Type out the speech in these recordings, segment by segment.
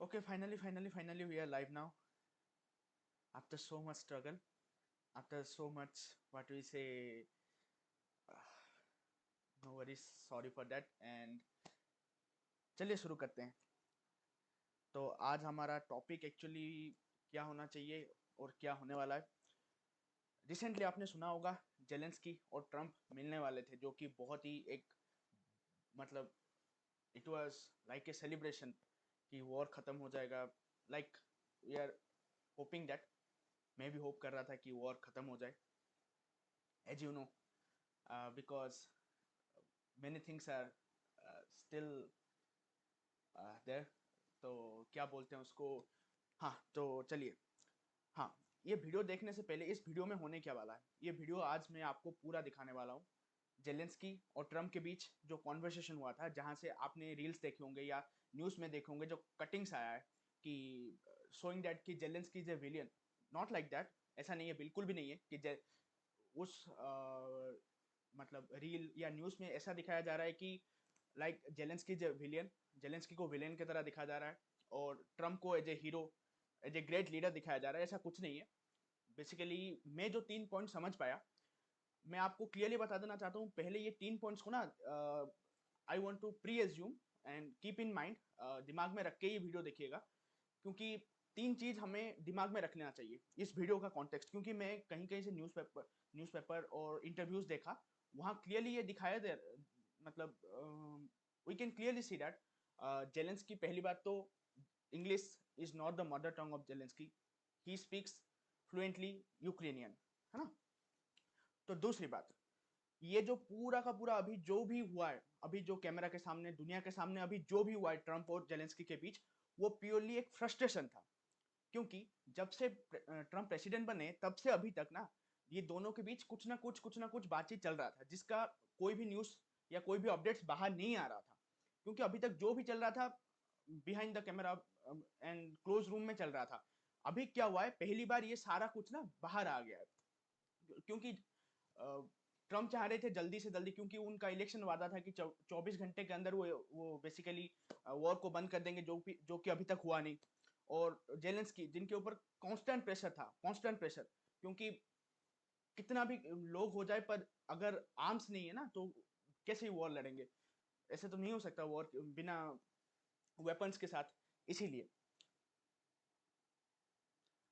Okay, finally, we are live now. After so much struggle, after so much, what we say, no worries, sorry for that. And चलिए शुरू करते हैं. तो आज हमारा topic actually क्या होना चाहिए और क्या होने वाला है. रिसेंटली आपने सुना होगा जेलेंस्की और ट्रम्प मिलने वाले थे, जो कि बहुत ही एक मतलब it was like a celebration कि वॉर खत्म हो जाएगा. Like we are hoping that, मैं भी होप कर रहा था कि वॉर खत्म हो जाए, as you know, because many things are still there. तो क्या बोलते हैं उसको. हाँ, तो चलिए. हाँ, ये वीडियो देखने से पहले इस वीडियो में होने क्या वाला है, ये वीडियो आज मैं आपको पूरा दिखाने वाला हूँ. जेलेंस्की और ट्रम्प के बीच जो कॉन्वर्सेशन हुआ था, जहाँ से आपने रील्स देखे होंगे या न्यूज़ में देखे होंगे, जो कटिंग्स आया है कि शोइंग दैट कि Zelensky is a villain. Not like that, ऐसा नहीं है, बिल्कुल भी नहीं है कि उस मतलब रील या न्यूज़ में ऐसा दिखाया जा रहा है कि like Zelensky is a villain, Zelensky को विलेन की तरह दिखाया जा रहा है और ट्रम्प को as a hero, as a great leader दिखाया जा रहा है. ऐसा कुछ नहीं है. बेसिकली मैं जो 3 पॉइंट समझ पाया, मैं आपको क्लियरली बता देना चाहता हूँ. पहले ये 3 पॉइंट्स को ना I want to presume and keep in mind, दिमाग में रख के ये वीडियो देखिएगा, क्योंकि 3 चीज हमें दिमाग में रखना चाहिए इस वीडियो का कॉन्टेक्स्ट. क्योंकि मैं कहीं कहीं से न्यूज़पेपर और इंटरव्यूज देखा, वहाँ क्लियरली ये दिखाया दे, मतलब we can clearly see that Zelensky, पहली बात तो English is not the mother tongue of Zelensky, he speaks fluently Ukrainian, है ना. तो दूसरी बात, ये जो पूरा का पूरा अभी जो भी हुआ है, अभी जो कैमरा के सामने, दुनिया के सामने अभी जो भी हुआ है ट्रम्प और जेलेंस्की के बीच, वो प्योरली एक फ्रस्ट्रेशन था. क्योंकि जब से ट्रम्प प्रेसिडेंट बने तब से अभी तक ना, ये दोनों के बीच कुछ ना कुछ बातचीत चल रहा था, जिसका कोई भी न्यूज़ या कोई भी अपडेट्स बाहर नहीं आ रहा था. क्योंकि अभी तक जो भी चल रहा था behind the camera and close room में चल रहा था. अभी क्या हुआ है, पहली बार ये सारा कुछ ना बाहर आ गया है. क्योंकि ट्रम्प चाह रहे थे जल्दी से जल्दी, क्योंकि उनका इलेक्शन वादा था कि 24 घंटे के अंदर वो बेसिकली वॉर को बंद कर देंगे, जो कि अभी तक हुआ नहीं. और जेलेंस्की, जिनके ऊपर कांस्टेंट प्रेशर था, कांस्टेंट प्रेशर, क्योंकि कितना भी लोग हो जाए, पर अगर आर्म्स नहीं है ना, तो कैसे वॉर लड़ेंगे. ऐसे तो नहीं हो सकता वॉर बिना वेपन्स के साथ. इसीलिए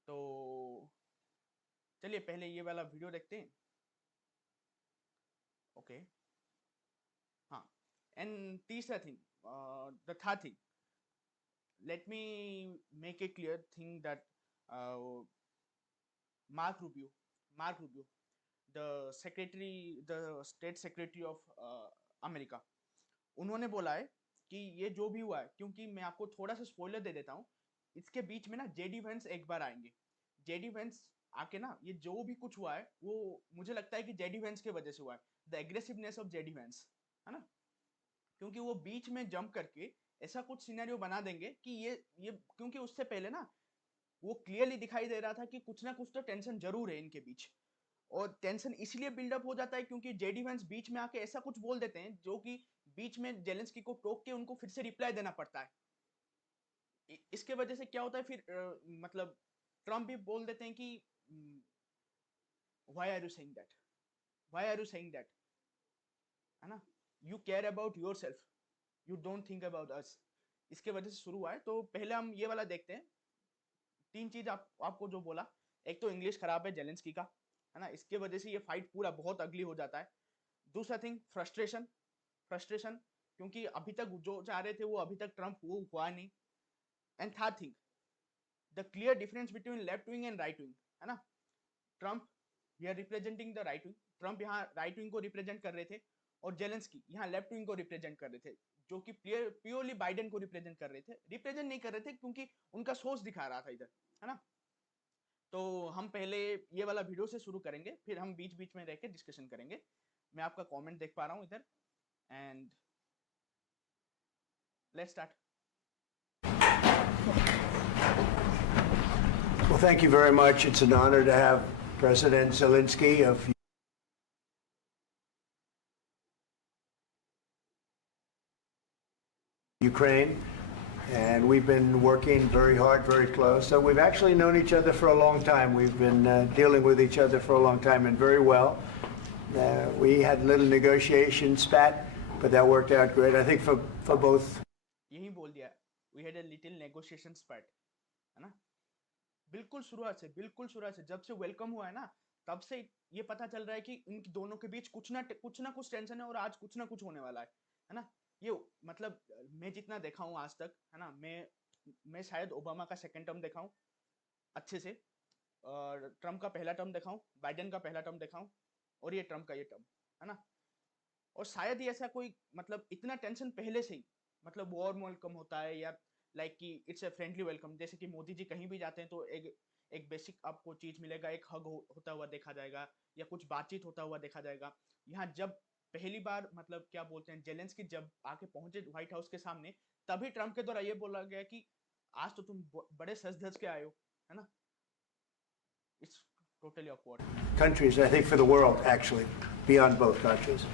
तो चलिए पहले ये वाला वीडियो देखते हैं. ओके. हाँ. एंड तीसरा thing, the third thing, let me make a clear thing that uh, Mark Rubio, Mark Rubio, the state secretary of America, उन्होंने बोला है कि ये जो भी हुआ है, क्योंकि मैं आपको थोड़ा सा स्पॉइलर दे देता हूँ, इसके बीच में ना जेडी वेंस एक बार आएंगे. जेडी वेंस आके ना, ये जो भी कुछ हुआ है वो मुझे लगता है कि जेडी वेंस की वजह से हुआ है. The aggressiveness of JD Vance, है ना. क्योंकि वो बीच में जंप करके ऐसा कुछ सिनेरियो बना देंगे कि ये क्योंकि उससे पहले ना वो क्लियरली दिखाई दे रहा था कि कुछ ना कुछ तो टेंशन जरूर है इनके बीच. और टेंशन इसलिए बिल्डअप हो जाता है क्योंकि जेडी वेंस बीच में आके ऐसा कुछ बोल देते हैं, जो कि बीच में जेलेंस्की को टोक के उनको फिर से रिप्लाई देना पड़ता है. इसके वजह से क्या होता है फिर, मतलब ट्रम्प भी बोल देते हैं कि why are you saying that, why are you saying that, है ना. You care about yourself, you don't think about us. इसके वजह से शुरू हुआ है. तो पहले हम ये वाला देखते हैं. 3 चीज आपको जो बोला, एक तो इंग्लिश खराब है जेलेंस्की का, है ना, इसके वजह से ये फाइट पूरा बहुत अगली हो जाता है. दूसरा थिंग, फ्रस्ट्रेशन, फ्रस्ट्रेशन, क्योंकि अभी तक जो चाह रहे थे वो अभी तक ट्रम्प वो हुआ नहीं. And third thing, the clear difference between left wing and right wing, है ना. Trump we are representing the right wing, Trump यहाँ राइट विंग को रिप्रेजेंट कर रहे थे, और जेलेंस्की यहाँ लेफ्ट विंग को रिप्रेजेंट कर रहे थे, जो कि प्योरली बाइडेन को रिप्रेजेंट कर रहे थे. रिप्रेजेंट नहीं कर रहे थे क्योंकि उनका सोच दिखा रहा था इधर, है ना. तो हम पहले ये वाला वीडियो से शुरू करेंगे, फिर हम बीच बीच में रह के डिस्कशन करेंगे. मैं आपका कमेंट देख पा रहा हूँ इधर, and let's start. Well, thank you very much. It's an honor to have President Zelensky of Ukraine and we've been working very hard, very close. So we've actually known each other for a long time. We've been dealing with each other for a long time and very well. We had a little negotiation spat, but that worked out great. I think for both. यही बोल दिया, we had a little negotiation spat, है ना? बिल्कुल शुरुआत से जब से वेलकम हुआ है ना, तब से ये पता चल रहा है कि इन दोनों के बीच कुछ ना कुछ टेंशन है और आज कुछ ना कुछ होने वाला है ना? ये मतलब मैं जितना देखा हूँ आज तक, है ना, मैं शायद ओबामा का सेकंड टर्म देखा हूँ अच्छे से, और ट्रम्प का पहला टर्म देखा हूँ, बाइडेन का पहला टर्म देखा हूँ, और ये ट्रम्प का ये टर्म, है ना? और शायद ही ऐसा कोई मतलब इतना टेंशन पहले से ही, मतलब वार्म वेलकम होता है या लाइक कि इट्स ए फ्रेंडली वेलकम, जैसे कि मोदी जी कहीं भी जाते हैं तो एक बेसिक आपको चीज मिलेगा, एक हग होता हुआ देखा जाएगा या कुछ बातचीत होता हुआ देखा जाएगा। यहाँ जब पहली बार मतलब क्या बोलते हैं जेलेंस्की जब आके पहुंचे व्हाइट हाउस के सामने, तभी ट्रम्प के द्वारा ये बोला गया कि आज तो तुम बड़े सज धज के आए हो, है ना? It's totally awkward. Countries, I think, for the world, actually, beyond both countries.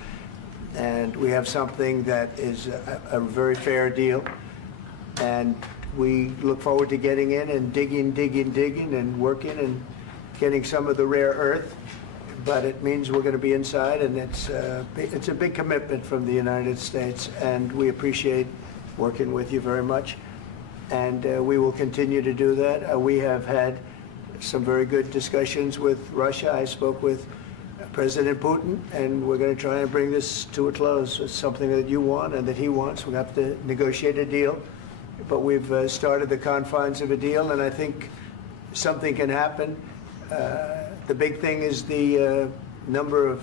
And we have something that is a very fair deal. And we look forward to getting in and digging and working and getting some of the rare earth. But it means we're going to be inside, and it's a big commitment from the United States, and we appreciate working with you very much. And we will continue to do that. We have had some very good discussions with Russia. I spoke with President Putin, and we're going to try and bring this to a close. It's something that you want and that he wants. We have to negotiate a deal, but we've started the confines of a deal, and I think something can happen. The big thing is the number of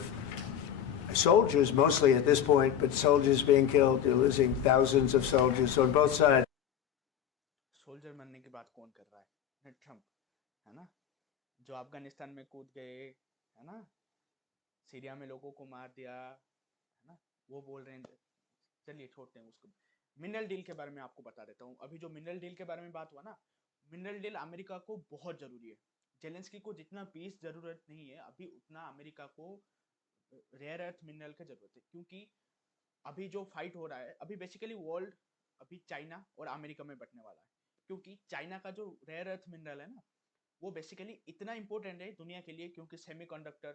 soldiers, mostly at this point, but soldiers being killed. You're losing thousands of soldiers on both sides. Soldier मरने की बात कौन कर रहा है? Trump, है ना, जो अफगानिस्तान में कूद गए, है ना, सीरिया में लोगों को मार दिया, है ना, वो बोल रहे हैं। चलिए छोड़ते हैं उसको। मिनरल डील के बारे में आपको बता देता हूँ। अभी जो मिनरल डील के बारे में बात हुआ ना, मिनरल डील अमेरिका को बहुत जरूरी है। जेलेंस्की को जितना पीस जरूरत नहीं है अभी, उतना अमेरिका को रेयर अर्थ मिनरल की जरूरत है, क्योंकि अभी जो फाइट हो रहा है, अभी बेसिकली वर्ल्ड अभी चाइना और अमेरिका में बटने वाला है, क्योंकि चाइना का जो रेयर अर्थ मिनरल है ना, वो बेसिकली इतना इंपॉर्टेंट है दुनिया के लिए, क्योंकि सेमीकंडक्टर,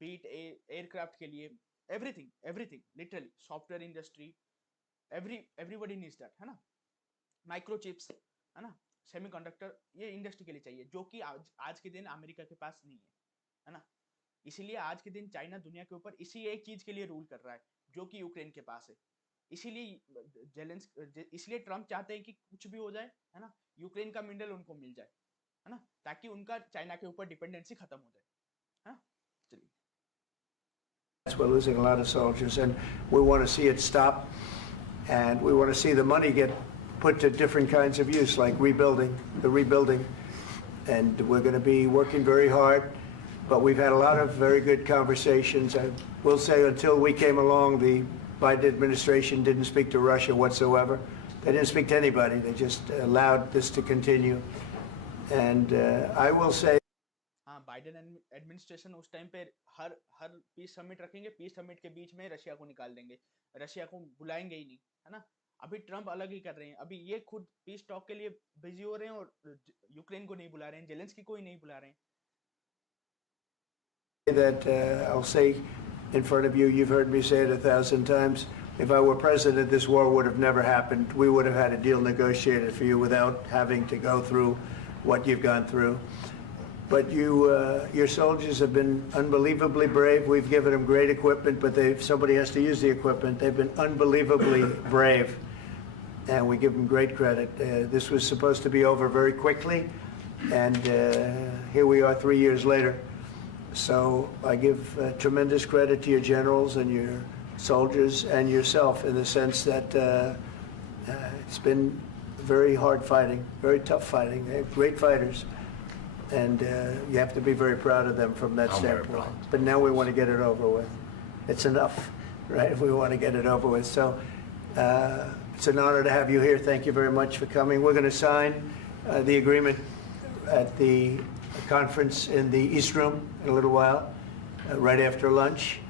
बीट एयरक्राफ्ट के लिए, everything literally, software industry, everybody needs that, है ना, माइक्रोचिप्स, है ना, सेमीकंडक्टर, ये इंडस्ट्री के लिए चाहिए, जो कि आज के दिन अमेरिका के पास नहीं है ना। इसीलिए आज के दिन चाइना दुनिया के ऊपर इसी एक चीज के लिए रूल कर रहा है, जो कि यूक्रेन के पास है। इसलिए ट्रम्प चाहते हैं कि कुछ भी हो जाए, है ना, यूक्रेन का मिनरल उनको मिल जाए, है ना, ताकि उनका चाइना के ऊपर डिपेंडेंसी खत्म हो जाए, है ना। चलिए, We're losing a lot of soldiers, and we want to see it stop, and we want to see the money get put to different kinds of use, like the rebuilding, and we're going to be working very hard, but we've had a lot of very good conversations. I will say, until we came along, the Biden administration didn't speak to Russia whatsoever. They didn't speak to anybody. They just allowed this to continue. And I will say, हाँ, Biden administration उस time पे हर piece summit रखेंगे, piece summit के बीच में Russia को निकाल देंगे, Russia को बुलाएंगे ही नहीं, है ना। अभी ट्रम्प अलग ही कर रहे हैं, अभी ये खुद पीस टॉक के लिए बिजी हो रहे हैं और यूक्रेन को नहीं बुला रहे हैं, जेलेंस्की को ही नहीं बुला रहे हैं। that I'll say in front of you, you've heard me say it 1,000 times, if I were president, this war would have never happened. We would have had a deal negotiated for you without having to go through what you've gone through. But your soldiers have been unbelievably brave. We've given them great equipment, but somebody has to use the equipment. They've been unbelievably brave, and we give them great credit. This was supposed to be over very quickly, and here we are 3 years later. So I give tremendous credit to your generals and your soldiers and yourself, in the sense that it's been very hard fighting, very tough fighting. They're great fighters, and you have to be very proud of them from that standpoint. But now we want to get it over with. It's enough, right? We want to get it over with. So it's an honor to have you here. Thank you very much for coming. We're going to sign the agreement at the conference in the East Room in a little while, right after lunch.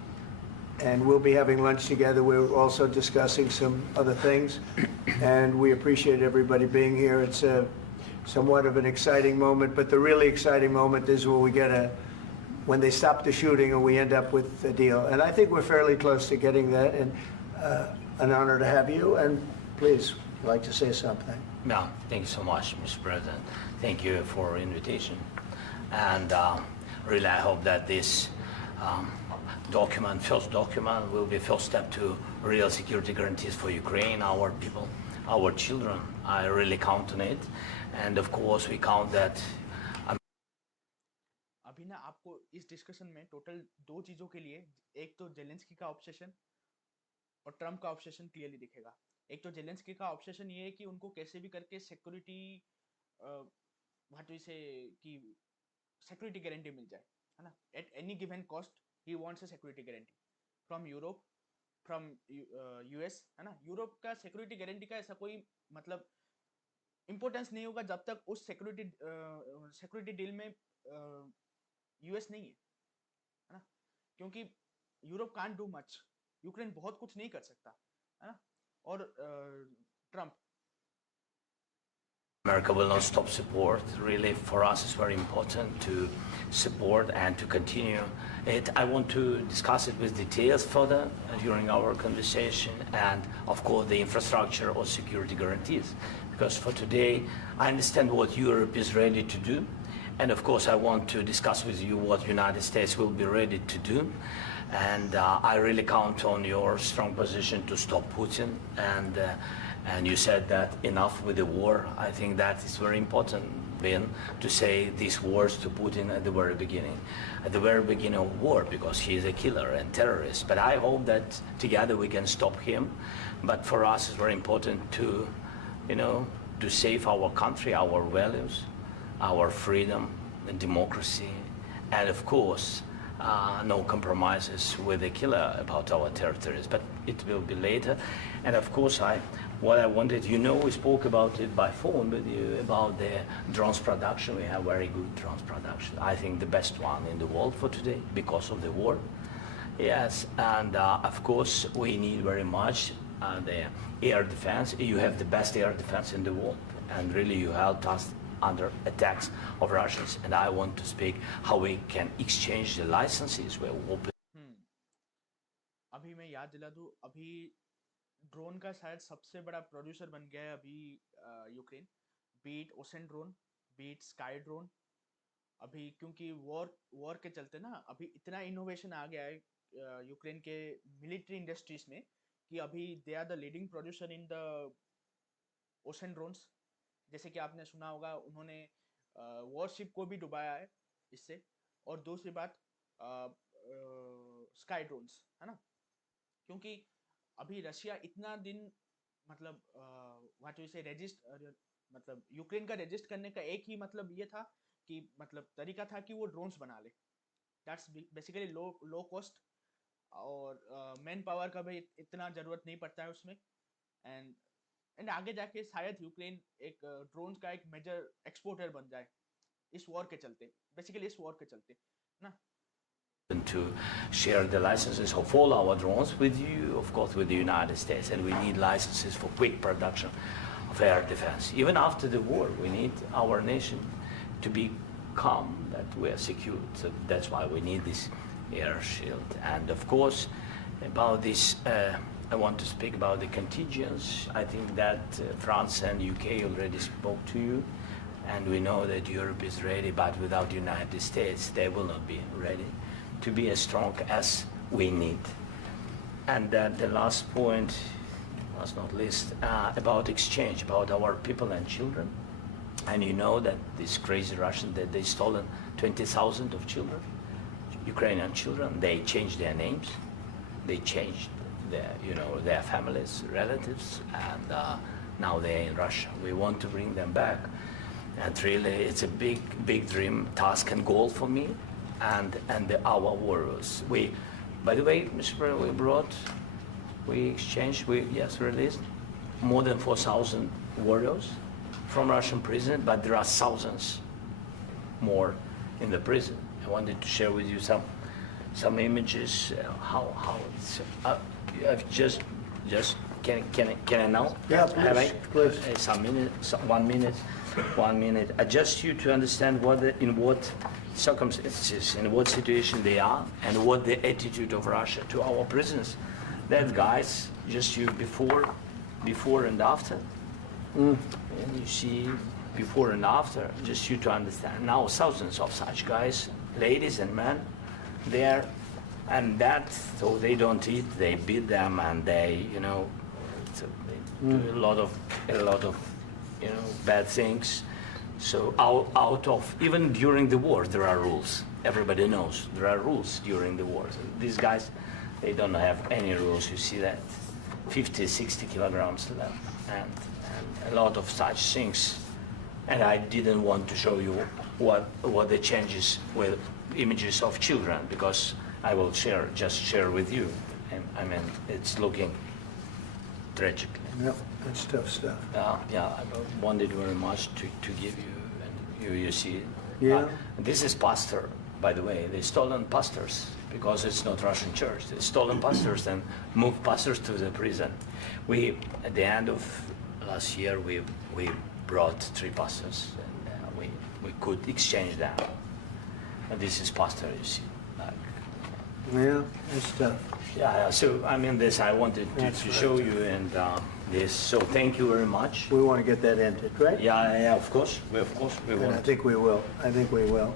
and we'll be having lunch together. We're also discussing some other things, and we appreciate everybody being here. It's somewhat of an exciting moment, but the really exciting moment is when we get when they stop the shooting and we end up with a deal. And I think we're fairly close to getting that, and an honor to have you. And please, if you'd like to say something. Yeah, thank you so much, Mr. President. Thank you for invitation. And really, I hope that this first document, will be first step to real security guarantees for Ukraine, our people, our children. I really count on it. And of course, we count that. अभी ना आपको इस discussion में total दो चीजों के लिए, एक तो जेलेंस्की का ऑब्सेशन और ट्रम्प का ऑब्सेशन क्लियरली दिखेगा। एक तो जेलेंस्की का ऑब्सेशन ये है कि उनको कैसे भी करके सिक्योरिटी व्हाट वी से कि सिक्योरिटी गारंटी मिल जाए, है ना, at any given cost he wants a security guarantee from Europe, from US, है ना। यूरोप का सिक्योरिटी गारंटी का ऐसा कोई मतलब इंपॉर्टेंस नहीं होगा जब तक उस सिक्योरिटी डील में यूएस नहीं है ना, क्योंकि Europe can't do much, Ukraine बहुत कुछ नहीं कर सकता, है ना। और Trump, America will not stop support. Really, for us, it's very important to support and to continue it. I want to discuss it with details further during our conversation, and of course, the infrastructure or security guarantees. Because for today, I understand what Europe is ready to do, and of course, I want to discuss with you what United States will be ready to do. And I really count on your strong position to stop Putin. And you said that enough with the war. I think that is very important, Ben, to say these words to Putin at the very beginning of war, because he is a killer and terrorist. But I hope that together we can stop him. But for us, it's very important to, to save our country, our values, our freedom and democracy, and of course, no compromises with the killer about our territories, but it will be later. And of course, what I wanted, we spoke about it by phone with you, about the drones production. We have very good drones production. I think the best one in the world for today because of the war. Yes, and of course, we need very much the air defense. You have the best air defense in the world, and really you helped us under attacks of Russians, and I want to speak how we can exchange the licenses. We're open. अभी मैं याद दिला दूं, अभी drone का शायद सबसे बड़ा प्रोड्यूसर बन गया है अभी Ukraine, beat ocean drone, beat sky drone. अभी क्योंकि वॉर के चलते ना अभी इतना इनोवेशन आ गया है यूक्रेन के मिलिट्री इंडस्ट्रीज में कि अभी they are the leading producer in the ocean drones. जैसे कि आपने सुना होगा, उन्होंने वॉरशिप को भी डुबाया है इससे। और दूसरी बात स्काई ड्रोन्स, है ना, क्योंकि अभी रशिया इतना दिन मतलब व्हाट यू से रेजिस्ट, मतलब यूक्रेन का रेजिस्ट करने का एक ही मतलब ये था कि मतलब तरीका था कि वो ड्रोन्स बना ले। दैट्स बेसिकली लो कॉस्ट और मैन पावर का भी इतना जरूरत नहीं पड़ता है उसमें। एंड आगे जाके शायद यूक्रेन एक ड्रोन्स का एक मेजर एक्सपोर्टर बन जाए इस वॉर के चलते, बेसिकली इस वॉर के चलते ना। To share the licenses of all our drones with you, of course, with the United States, and we need licenses for quick production of air defense. Even after the war, we need our nation to be calm, that we are secure. So that's why we need this air shield. And of course, about this, I want to speak about the contingents. I think that France and UK already spoke to you, and we know that Europe is ready, but without the United States, they will not be ready to be as strong as we need. And the last point, last not least, about exchange, about our people and children. And you know that these crazy Russians, that they stolen 20,000 of children, Ukrainian children. They changed their names, they changed their families, relatives, and now they're in Russia. We want to bring them back, and really, it's a big dream, task, and goal for me, and our warriors. By the way, Mr. President, we exchanged, released more than 4,000 warriors from Russian prison, but there are thousands more in the prison. I wanted to share with you some some images. How it's I've just can I now? Yeah, Have I? please. Some minute, 1 minute, 1 minute. Just you to understand in what circumstances, in what situation they are, and what the attitude of Russia to our prisoners. That guys, just you before and after. And you see before and after, just you to understand. Now thousands of such guys, ladies and men, there, and that, so they don't eat, they beat them, and they, you know, do a lot of, you know, bad things. So out of, even during the war, there are rules. Everybody knows there are rules during the war. These guys, they don't have any rules. You see that 50, 60 kilograms left, and a lot of such things. And I didn't want to show you what the changes with images of children, because I will just share with you. And, I mean, it's looking tragic. Yep, that's tough stuff. Yeah, I wanted very much to give you, and you see. Yeah. This is pastor, by the way. They stolen pastors because it's not Russian church. They stolen pastors and moved pastors to the prison. We, at the end of last year, we brought 3 pastors, and we could exchange them. And this is pastor, you see. Yeah, that's tough. Yeah, so I mean, this I wanted to show you, and this. So thank you very much. We want to get that ended, right? Yeah, of course. We And want. I think we will. I think we will.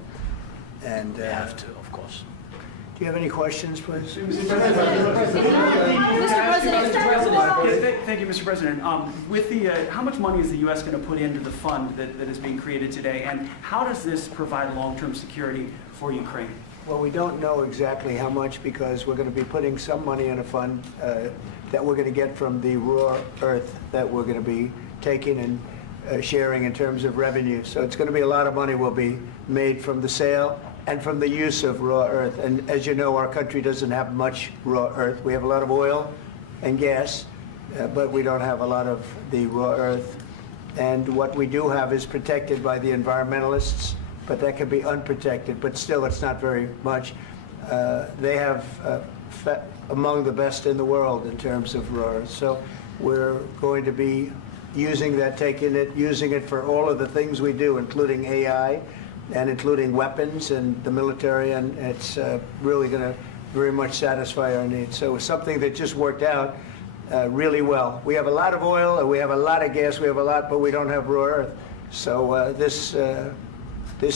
And We have to, of course. do you have any questions, please? Mr. President. Thank you, Mr. President. With the, how much money is the U.S. going to put into the fund that is being created today, and how does this provide long-term security for Ukraine? Well, we don't know exactly how much, because we're going to be putting some money in a fund that we're going to get from the raw earth that we're going to be taking and sharing in terms of revenue. So it's going to be a lot of money will be made from the sale and from the use of raw earth. And as you know, our country doesn't have much raw earth. We have a lot of oil and gas, but we don't have a lot of the raw earth. And what we do have is protected by the environmentalists, but that can be unprotected. But still, it's not very much. They have among the best in the world in terms of raw earth. So we're going to be using that, using it for all of the things we do, including AI, and including weapons and the military, and it's really going to very much satisfy our needs. So it's something that just worked out really well. We have a lot of oil, and we have a lot of gas, we have a lot, but we don't have raw earth. So this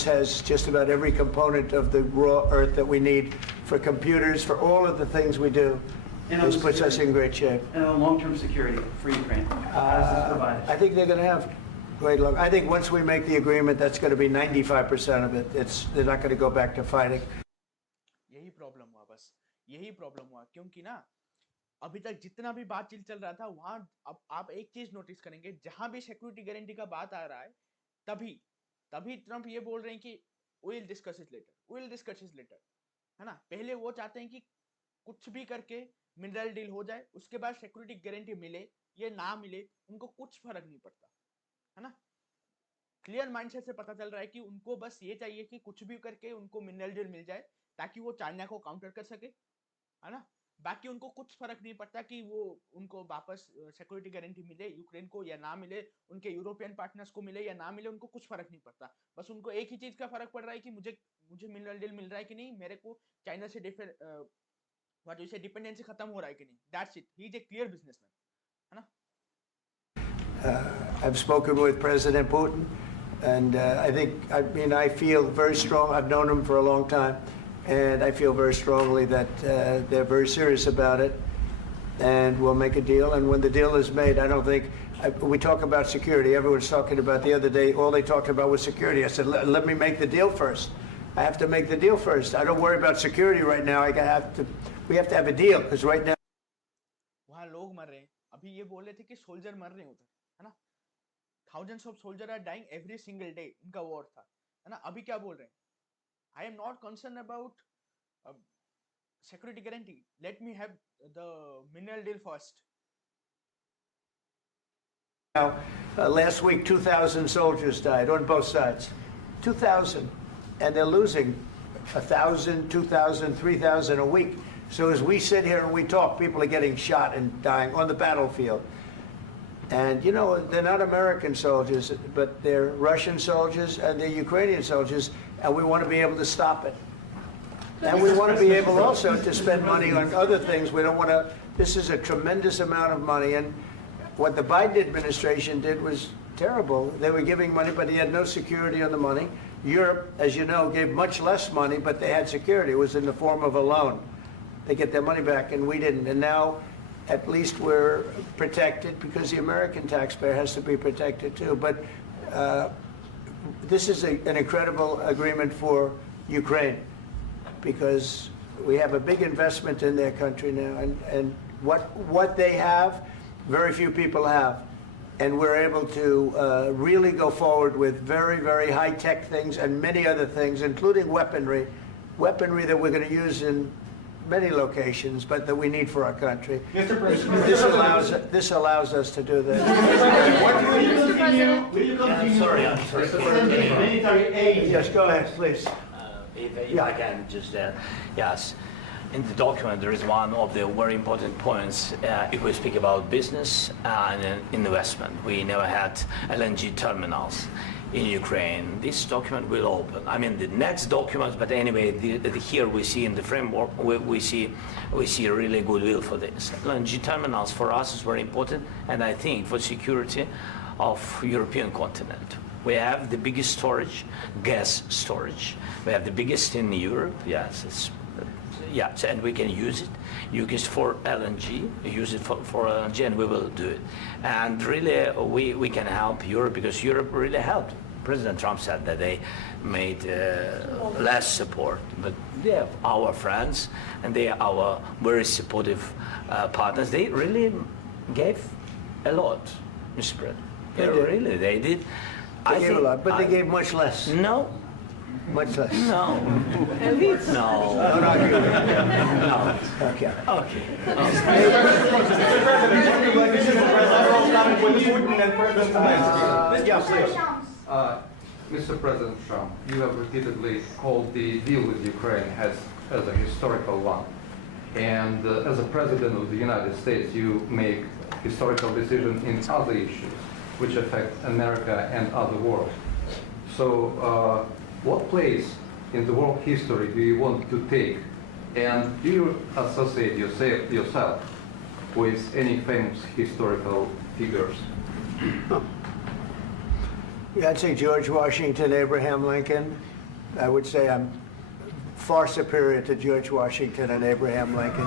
has just about every component of the raw earth that we need for computers, for all of the things we do. This puts us in great shape. And long-term security for Ukraine. How does this provide it? I think they're going to have great luck. I think once we make the agreement, that's going to be 95% of it. They're not going to go back to fighting. यही problem हुआ, बस यही problem हुआ, क्योंकि ना अभी तक जितना भी बातचीत चल रहा था वहां, अब आप एक चीज नोटिस करेंगे, जहां भी सिक्योरिटी गारंटी का बात आ रहा है, तभी ट्रम्प ये बोल रहे हैं कि we'll discuss it later, है ना। पहले वो चाहते हैं कि कुछ भी करके मिनरल डील हो जाए, उसके बाद सिक्योरिटी गारंटी मिले ये ना मिले उनको कुछ फर्क नहीं पड़ता, है ना। क्लियर माइंडसेट से पता चल रहा है कि उनको बस ये चाहिए कि कुछ भी करके उनको मिनरल डील मिल जाए ताकि वो चाइना को काउंटर कर सके, है ना। बाकी उनको कुछ फर्क नहीं पड़ता कि वो उनको वापस सिक्योरिटी गारंटी मिले यूक्रेन को या ना मिले, उनके यूरोपियन पार्टनर्स को मिले या ना मिले, उनको कुछ फर्क नहीं पड़ता। बस उनको एक ही चीज का फर्क पड़ रहा है कि मुझे मिनरल डील मिल रहा है कि नहीं, मेरे को चाइना से डिपेंडेंसी खत्म हो रहा है कि नहीं। That's it, he is a clear businessman, है ना। I've spoken with President Putin, and I feel very strong. I've known him for a long time, and I feel very strongly that they're very serious about it, and we'll make a deal. And when the deal is made, I don't think we talk about security. Everyone's talking about the other day. All they talked about was security. I said, let me make the deal first. I have to make the deal first. I don't worry about security right now. We have to have a deal, because right now वहाँ लोग मर रहे हैं। अभी ये बोल रहे थे कि सोल्जर मर रहे हैं उधर, है ना। Thousands of soldiers are dying every single day. इनका वॉर था, है ना। अभी क्या बोल रहे हैं? I am not concerned about security guarantee. Let me have the mineral deal first. Now, last week, 2,000 soldiers died on both sides. 2,000. And they're losing 1,000, 2,000, 3,000 a week. So as we sit here and we talk, people are getting shot and dying on the battlefield. And, you know, they're not American soldiers, but they're Russian soldiers and they're Ukrainian soldiers, and we want to be able to stop it. And we want to be able also to spend money on other things. We don't want to, this is a tremendous amount of money, and what the Biden administration did was terrible. They were giving money, but they had no security on the money. Europe, as you know, gave much less money, but they had security. It was in the form of a loan. They get their money back, and we didn't. And now, at least we're protected, because the American taxpayer has to be protected too. But this is an incredible agreement for Ukraine, because we have a big investment in their country now, and what they have, very few people have. And we're able to really go forward with very, very high-tech things and many other things, including weaponry that we're going to use in many locations, but that we need for our country. Mr. President, This allows us to do this. will you continue sending military aid? Yes, go ahead, please. If I can just, yes. In the document, there is one of the very important points. If we speak about business and investment, we never had LNG terminals in Ukraine. This document will open. I mean, the next document, but anyway, here we see in the framework, we see really goodwill for this. LNG terminals for us is very important, and I think for security of European continent. We have the biggest storage, gas storage. We have the biggest in Europe. Yes, yes, and we can use it. Use it for LNG. Use it for LNG, and we will do it. And really, we can help Europe, because Europe really helped. President Trump said that they made less support, but they are our friends, and they are our very supportive partners. They really gave a lot, Mr. President. They did. They gave a lot, but they gave much less. No. Much less. No. No. No. Not you. No. Okay. Okay. Mr. President Trump, you have repeatedly called the deal with Ukraine as a historical one. And as a President of the United States, you make historical decisions in other issues which affect America and other world. So what place in the world history do you want to take? And do you associate yourself with any famous historical figures? Yeah, I'd say George Washington, Abraham Lincoln. I would say I'm far superior to George Washington and Abraham Lincoln.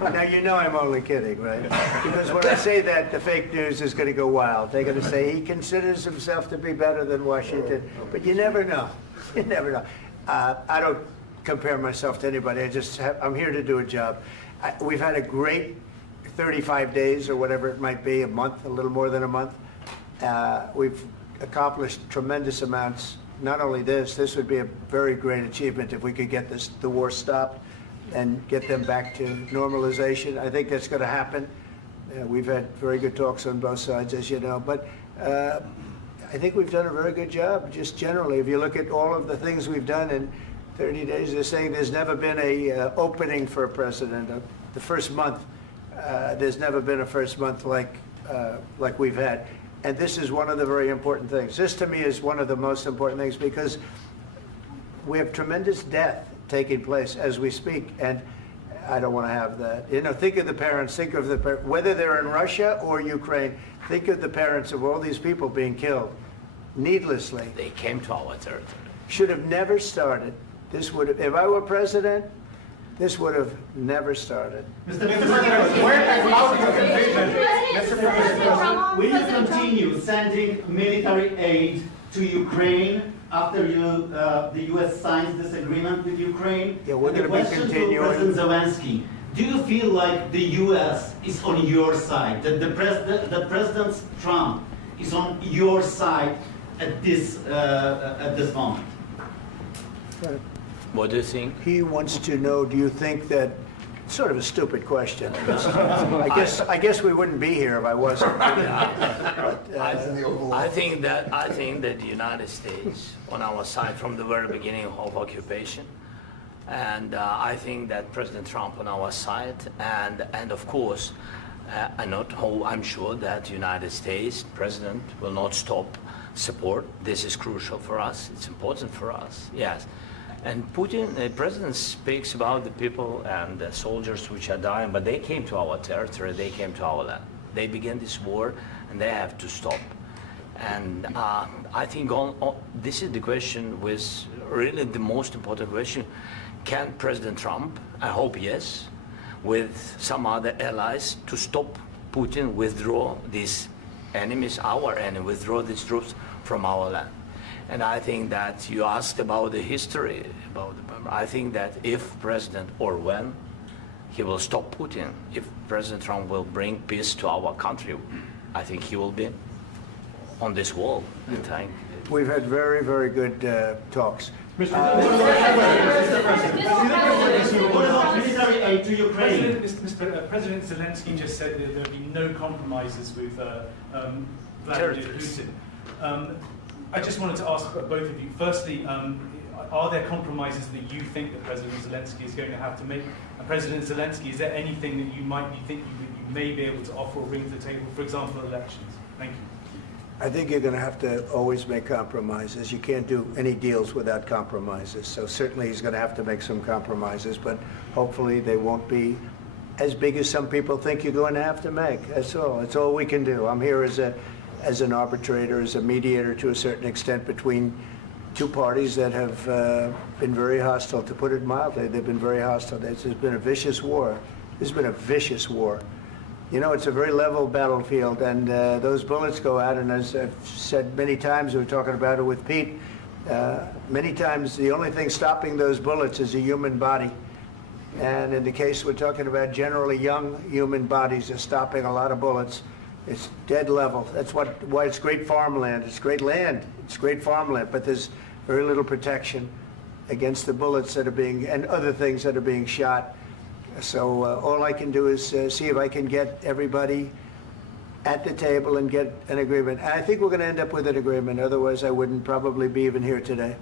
Now, you know I'm only kidding, right? Because when I say that, the fake news is going to go wild. They're going to say he considers himself to be better than Washington. But you never know. You never know. I don't compare myself to anybody. I'm here to do a job. We've had a great 35 days or whatever it might be, a month, a little more than a month. We've accomplished tremendous amounts. Not only this would be a very great achievement if we could get the war stopped and get them back to normalization. I think that's going to happen. We've had very good talks on both sides, as you know. But I think we've done a very good job, just generally. If you look at all of the things we've done in 30 days, they're saying there's never been a opening for a president. The first month, there's never been a first month like we've had. And this is one of the very important things. This, to me, is one of the most important things, because we have tremendous death taking place as we speak, and I don't want to have that. You know, think of the parents, whether they're in Russia or Ukraine, think of the parents of all these people being killed needlessly. They came to our territory. Should have never started. This would have, if I were president, this would have never started. Mr. President, where out your conviction? Mr. President, will you continue sending military aid to Ukraine after the U.S. signs this agreement with Ukraine? Yeah, we're going to be continuing. To President Zelensky, do you feel like the U.S. is on your side, that President Trump is on your side at this moment? Right. What do you think? He wants to know, do you think that, sort of a stupid question. I guess we wouldn't be here if I wasn't. I think that the United States on our side from the very beginning of occupation, And I think that President Trump on our side, and of course, I'm sure that United States President will not stop support. This is crucial for us. It's important for us. Yes. And Putin, the president speaks about the people and the soldiers which are dying, but they came to our territory, they came to our land. They began this war, and they have to stop. And I think this is the question, with really the most important question. Can President Trump, I hope yes, with some other allies, to stop Putin, withdraw these enemies, our enemy, withdraw these troops from our land? And I think that you asked about the history, I think that if President, or when, he will stop Putin, if President Trump will bring peace to our country, I think he will be on this wall. I think. We've had very, very good talks. What about military aid to Ukraine? President Zelensky just said that there will be no compromises with Vladimir Putin. I just wanted to ask both of you, firstly, are there compromises that you think that President Zelensky is going to have to make? And President Zelensky, is there anything that you might think you may be able to offer or bring to the table, for example, elections? Thank you. I think you're going to have to always make compromises. You can't do any deals without compromises. So certainly he's going to have to make some compromises, but hopefully they won't be as big as some people think you're going to have to make. That's all. That's all we can do. I'm here as an arbitrator, as a mediator to a certain extent between two parties that have been very hostile, to put it mildly. They've been very hostile. There's been a vicious war. There's been a vicious war. You know, it's a very level battlefield, and those bullets go out, and as I've said many times, we were talking about it with Pete, many times the only thing stopping those bullets is a human body. And in the case we're talking about, generally young human bodies are stopping a lot of bullets. It's dead level. That's why it's great farmland. It's great land. It's great farmland, but there's very little protection against the bullets that are being, and other things that are being shot. So all I can do is see if I can get everybody at the table and get an agreement. And I think we're going to end up with an agreement. Otherwise, I wouldn't probably be even here today.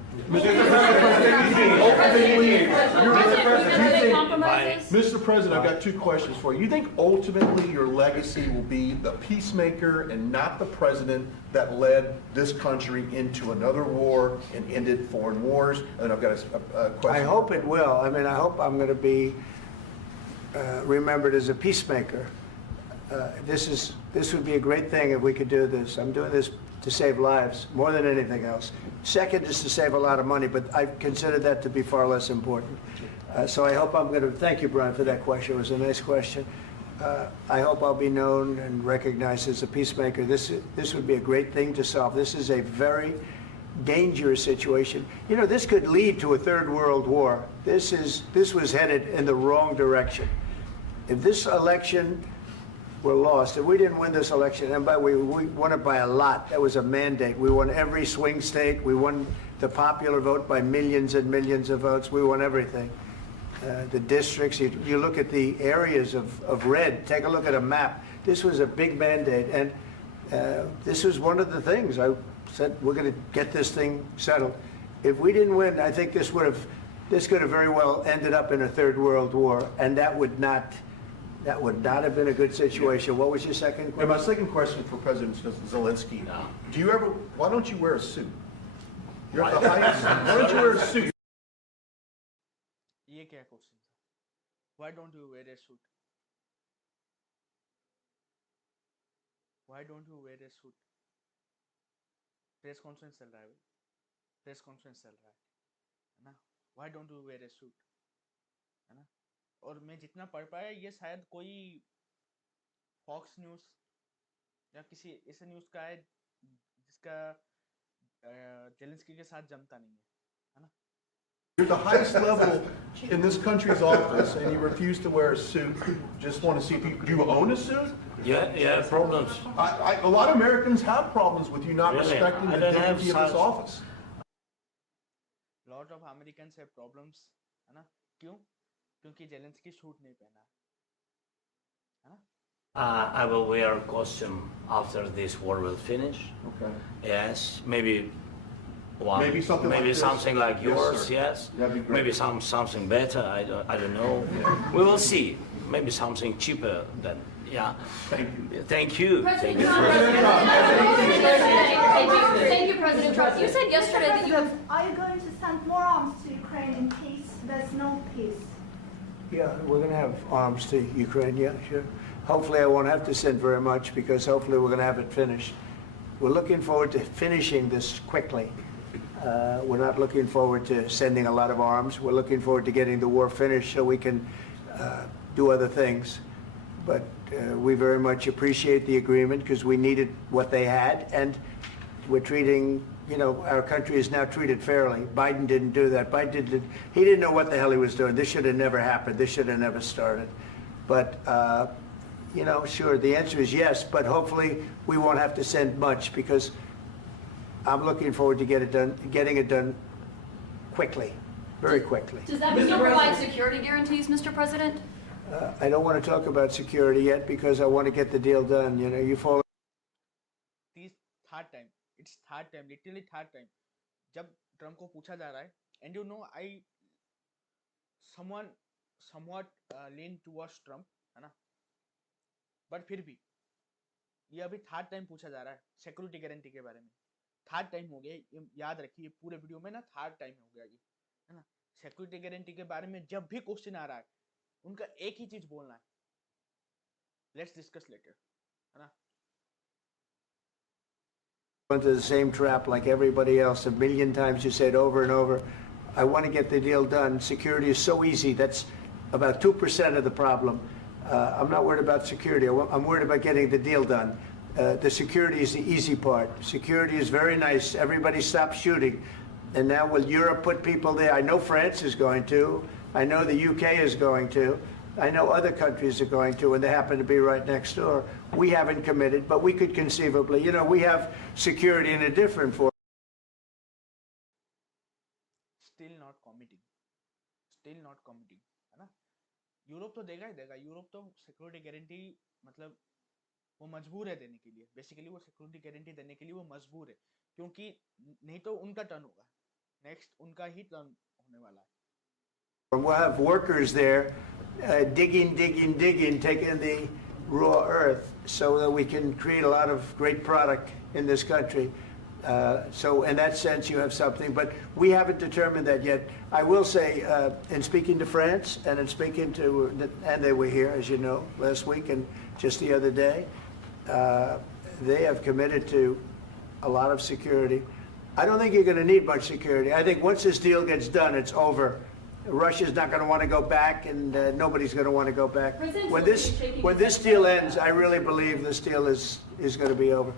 Mr. President, I've got two questions for you. You think ultimately your legacy will be the peacemaker and not the president that led this country into another war and ended foreign wars? And I've got a question. I hope it will. I mean, I hope I'm going to be remembered as a peacemaker. This would be a great thing if we could do this. I'm doing this to save lives more than anything else. Second is to save a lot of money, but I consider that to be far less important. So I hope I'm going to, thank you, Brian, for that question. It was a nice question. I hope I'll be known and recognized as a peacemaker. This would be a great thing to solve. This is a very dangerous situation. You know, this could lead to a third world war. This was headed in the wrong direction. If this election were lost, if we didn't win this election, and by the way, we won it by a lot. That was a mandate. We won every swing state. We won the popular vote by millions and millions of votes. We won everything. The districts, you look at the areas of red, take a look at a map. This was a big mandate, and this was one of the things. I said, we're going to get this thing settled. If we didn't win, I think this could have very well ended up in a third world war, and that would not have been a good situation. What was your second question? And my second question for President Zelensky, why don't you wear a suit? You're at the highest, why don't you wear a suit? ये क्या question था? Why don't you wear a suit? Why don't you wear a suit? Press conference चल रहा है भाई, press conference चल रहा है ना? Why don't you wear a suit? है ना? और मैं जितना पढ़ पाया, ये शायद कोई फॉक्स न्यूज़ या किसी ऐसे न्यूज़ का है जिसका जेलेंस्की के साथ जमता नहीं है ना? You're the highest level in this country's office, and you refuse to wear a suit. Just want to see if do you own a suit? Yeah, problems. A lot of Americans have problems with you not Really? respecting I the don't have dignity of this such- office. Lot of Americans have problems, है ना? क्यों? क्योंकि Zelensky suit नहीं पहना, है ना? I will wear a costume after this war will finish. Okay. Yes, maybe one. Maybe something like this. Something like Yes, yours, sir. yes. That'd be great. Maybe something better. I don't know. We will see. Maybe something cheaper than yeah. Thank you. Thank you. President Thank you. Trump. Thank you, President Trump. You said yesterday that you. Are you going to send more arms to Ukraine in case there's no peace? Yeah, we're going to have arms to Ukraine, yeah, sure. Hopefully I won't have to send very much because hopefully we're going to have it finished. We're looking forward to finishing this quickly. We're not looking forward to sending a lot of arms. We're looking forward to getting the war finished so we can do other things. But we very much appreciate the agreement because we needed what they had, and we're treating, you know, our country is now treated fairly. Biden didn't do that. He didn't know what the hell he was doing. This should have never happened. This should have never started. But, you know, sure, the answer is yes, but hopefully we won't have to send much because I'm looking forward to getting it done quickly, very quickly. Does that mean you'll provide security guarantees, Mr. President? I don't want to talk about security yet because I want to get the deal done. You know, you follow. Third time, it's third time, literally third time. जब Trump को पूछा जा रहा है, and you know I somewhat lean towards Trump, है ना? But फिर भी ये अभी थर्ड टाइम पूछा जा रहा है सिक्योरिटी गारंटी के बारे में. थर्ड टाइम हो गया, ये याद रखिए पूरे वीडियो में ना, थर्ड टाइम हो गया ये, है ना? सिक्योरिटी गारंटी के बारे में जब भी क्वेश्चन आ रहा है उनका एक ही चीज बोलना है, लेट्स डिस्कस लेटर, है ना? Into the same trap like everybody else. A million times you said over and over, I want to get the deal done. Security is so easy. That's about 2% of the problem. I'm not worried about security. I'm worried about getting the deal done. The security is the easy part. Security is very nice. Everybody stopped shooting. And now will Europe put people there? I know France is going to. I know the UK is going to. I know other countries are going to, and they happen to be right next door. We haven't committed, but we could conceivably. You know, we have security in a different form. Still not committing. Still not committing, है ना? Europe तो देगा ही देगा. Europe तो security guarantee मतलब वो मजबूर है देने के लिए. बेसिकली वो सिक्योरिटी गारंटी देने के लिए वो मजबूर है, क्योंकि नहीं तो उनका टर्न होगा. नेक्स्ट उनका ही टर्न होने वाला है. We'll have workers there digging, taking the raw earth so that we can create a lot of great product in this country. So in that sense, you have something, but we haven't determined that yet. I will say, in speaking to France and in speaking to, and they were here, as you know, last week and just the other day, they have committed to a lot of security. I don't think you're going to need much security. I think once this deal gets done, it's over. Russia's not going to want to go back, and nobody's going to want to go back. When this deal ends, I really believe this deal is going to be over.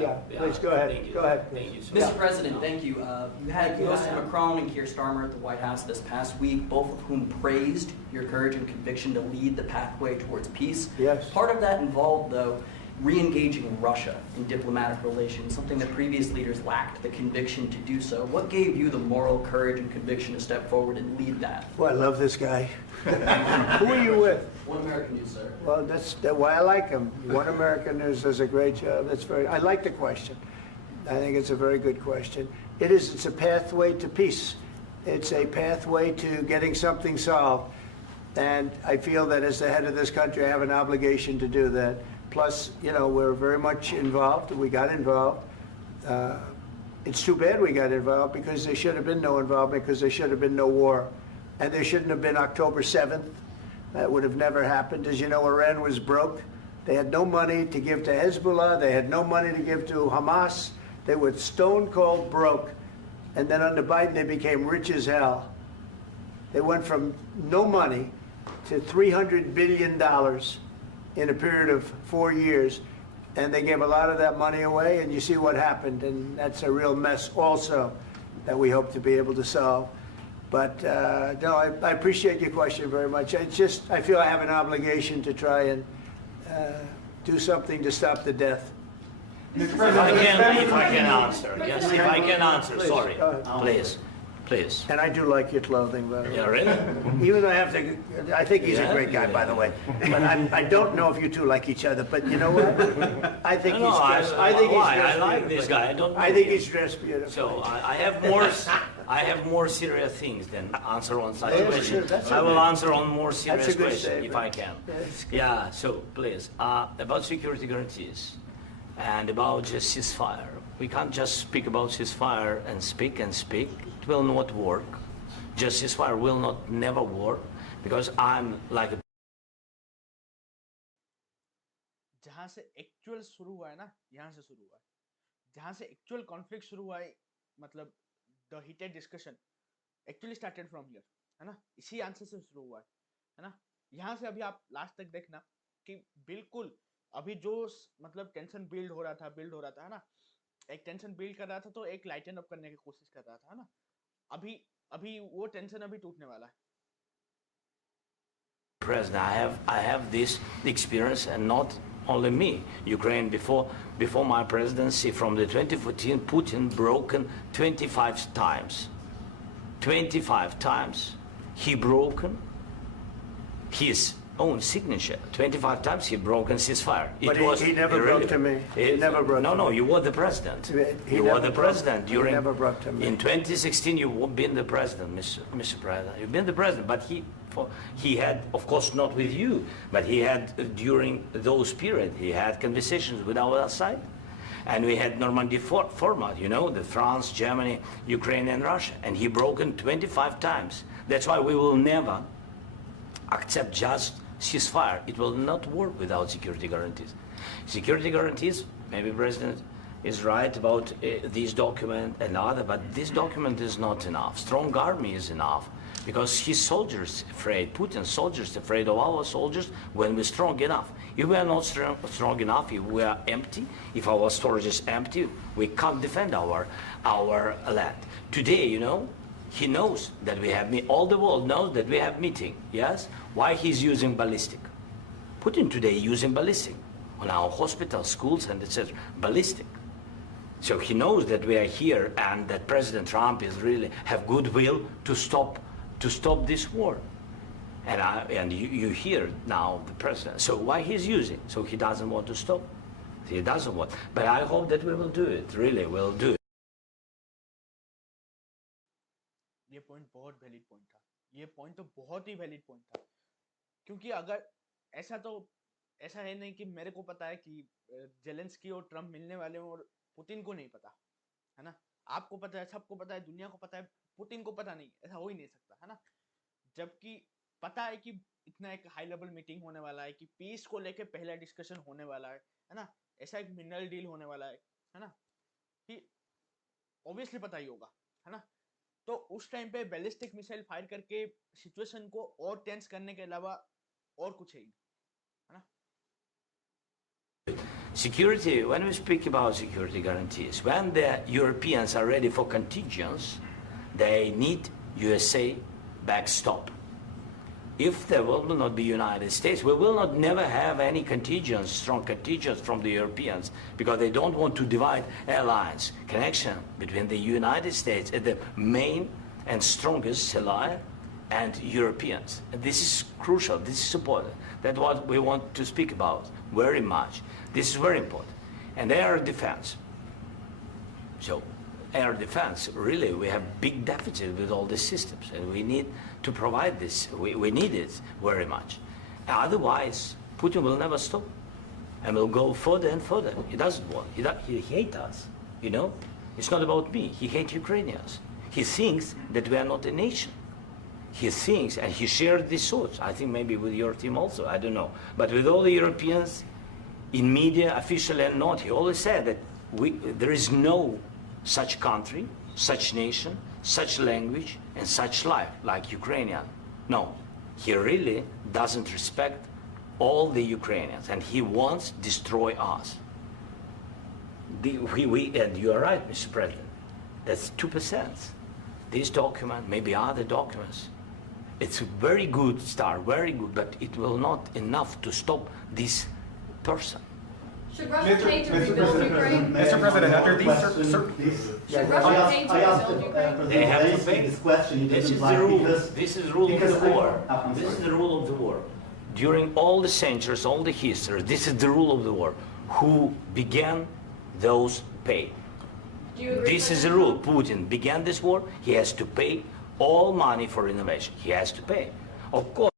Yeah, please go ahead. Go ahead. Thank you, sir. Mr. President, thank you. You had Mr. Macron and Keir Starmer at the White House this past week, both of whom praised your courage and conviction to lead the pathway towards peace. Yes. Part of that involved, though, re-engaging Russia in diplomatic relations, something that previous leaders lacked the conviction to do so. What gave you the moral courage and conviction to step forward and lead that? Well, I love this guy. Who are you with? One American News, sir. Well, that's why I like him. One American News does a great job. I like the question. I think it's a very good question. It's a pathway to peace. It's a pathway to getting something solved. And I feel that as the head of this country, I have an obligation to do that. Plus, you know, we're very much involved. We got involved. It's too bad we got involved because there should have been no involvement, because there should have been no war. And there shouldn't have been October 7th. That would have never happened. As you know, Iran was broke. They had no money to give to Hezbollah. They had no money to give to Hamas. They were stone cold broke. And then under Biden, they became rich as hell. They went from no money to $300 billion in a period of 4 years, and they gave a lot of that money away, and you see what happened, and that's a real mess also that we hope to be able to solve. But no, I appreciate your question very much. I feel I have an obligation to try and do something to stop the death. If I can answer, yes, if I can answer, sorry, please. Please. And I do like your clothing, by the way. Yeah, really? Even though I think he's a Yeah, great guy, by the way. But I don't know if you two like each other. But you know what? I think No, he's no, dressed. I think he's why? dressed I like beautifully. this guy. I don't know I think him. he's dressed beautifully. So I have more. I have more serious things than answer on such Yes, questions. sure, that's I will okay. answer on more serious That's a good questions if I statement. can. That's good. Yeah. So please, about security guarantees and about just ceasefire. We can't just speak about ceasefire and speak and speak. It will not work. Just ceasefire will not never work because I'm like a जहां से actual शुरू हुआ है ना, यहाँ से शुरू हुआ है। जहां से एक्चुअल कॉन्फ्लिक्ट शुरू हुआ है, मतलब the heated discussion actually started from here, है ना। इसी आंसर से शुरू हुआ है ना। यहाँ से अभी आप लास्ट तक देखना कि बिल्कुल अभी जो मतलब टेंशन बिल्ड हो रहा था है ना, एक टेंशन बिल्ड कर रहा था तो एक लाइटन अप करने की कोशिश कर रहा था, है ना। अभी अभी वो टेंशन अभी टूटने वाला है। president. I have this experience, and not only me. Ukraine before my presidency, from the 2014, Putin broken 25 times. 25 times he broken his own signature. 25 times he broken ceasefire. But he never broke to me. He never broke No, to no, me. you were the president. He You never were the broke- president he during. never broke to me. In 2016, you've been the president, Mr. President. You've been the president, but he had, of course, not with you, but he had during those period, he had conversations with our side, and we had Normandy format, you know, the France, Germany, Ukraine, and Russia, and he broken 25 times. That's why we will never accept just ceasefire. It will not work without security guarantees. Security guarantees, maybe President is right about this document and other, but this document is not enough. Strong army is enough because his soldiers afraid, Putin's soldiers afraid of our soldiers when we're strong enough. If we are not strong enough, if we are empty, if our storage is empty, we can't defend our land. Today, you know, he knows that we have, all the world knows that we have meeting, yes? Why he's using ballistic? Putin today using ballistic on our hospitals, schools, and etc. Ballistic. So he knows that we are here and that President Trump is really have goodwill to stop this war. And you hear now the president. So why he's using? So he doesn't want to stop. He doesn't want. But I hope that we will do it. Really, we'll do it. ये point बहुत valid point था। ये point तो बहुत ही valid point था, क्योंकि अगर ऐसा है नहीं कि मेरे को पता है कि जेलेंस्की और ट्रम्प मिलने वाले हैं और पुतिन को नहीं पता, है ना। आपको पता है, सबको पता है, दुनिया को पता है, पुतिन को पता नहीं। ऐसा हो ही नहीं सकता, है ना। जबकि पता है कि इतना एक हाई लेवल मीटिंग होने वाला है, कि पीस को लेके पहला डिस्कशन होने वाला है ना। ऐसा एक मिनरल डील होने वाला है ना, कि ऑब्वियसली पता ही होगा, है ना। तो उस टाइम पे बैलिस्टिक मिसाइल फायर करके सिचुएशन को और टेंस करने के अलावा और कुछ है ही, है ना। Security, when we speak about security guarantees, when the Europeans are ready for contingents, they need USA backstop. If there will not be United States, we will not never have any contingents, strong contingents from the Europeans, because they don't want to divide alliance, connection between the United States and the main and strongest ally and Europeans. And this is crucial, this is important. That's what we want to speak about very much. This is very important. And air defense. So air defense, really, we have big deficit with all these systems, and we need to provide this. We need it very much. Otherwise, Putin will never stop, and will go further and further. He doesn't want. He hates us, you know. It's not about me. He hates Ukrainians. He thinks that we are not a nation. He thinks, and he shared these thoughts, I think maybe with your team also, I don't know. But with all the Europeans, in media, officially and not, he always said that there is no such country, such nation, such language, and such life like Ukrainian. No, he really doesn't respect all the Ukrainians, and he wants to destroy us. And you are right, Mr. President, that's 2%. This document, maybe other documents, it's a very good start, very good, but it will not enough to stop this person. Should Russia pay to rebuild Ukraine? Mr. President, under these Should Russia pay to I asked rebuild Ukraine? They have to President pay. Zelensky this question. He This doesn't is the like rule. because This is the rule of because the I- war. I'm This is sorry. the rule of the war. During all the centuries, all the history, this is the rule of the war. Who began, those pay. Do you agree This with is the that? rule. Putin began this war. He has to pay all money for innovation. He has to pay. Of course.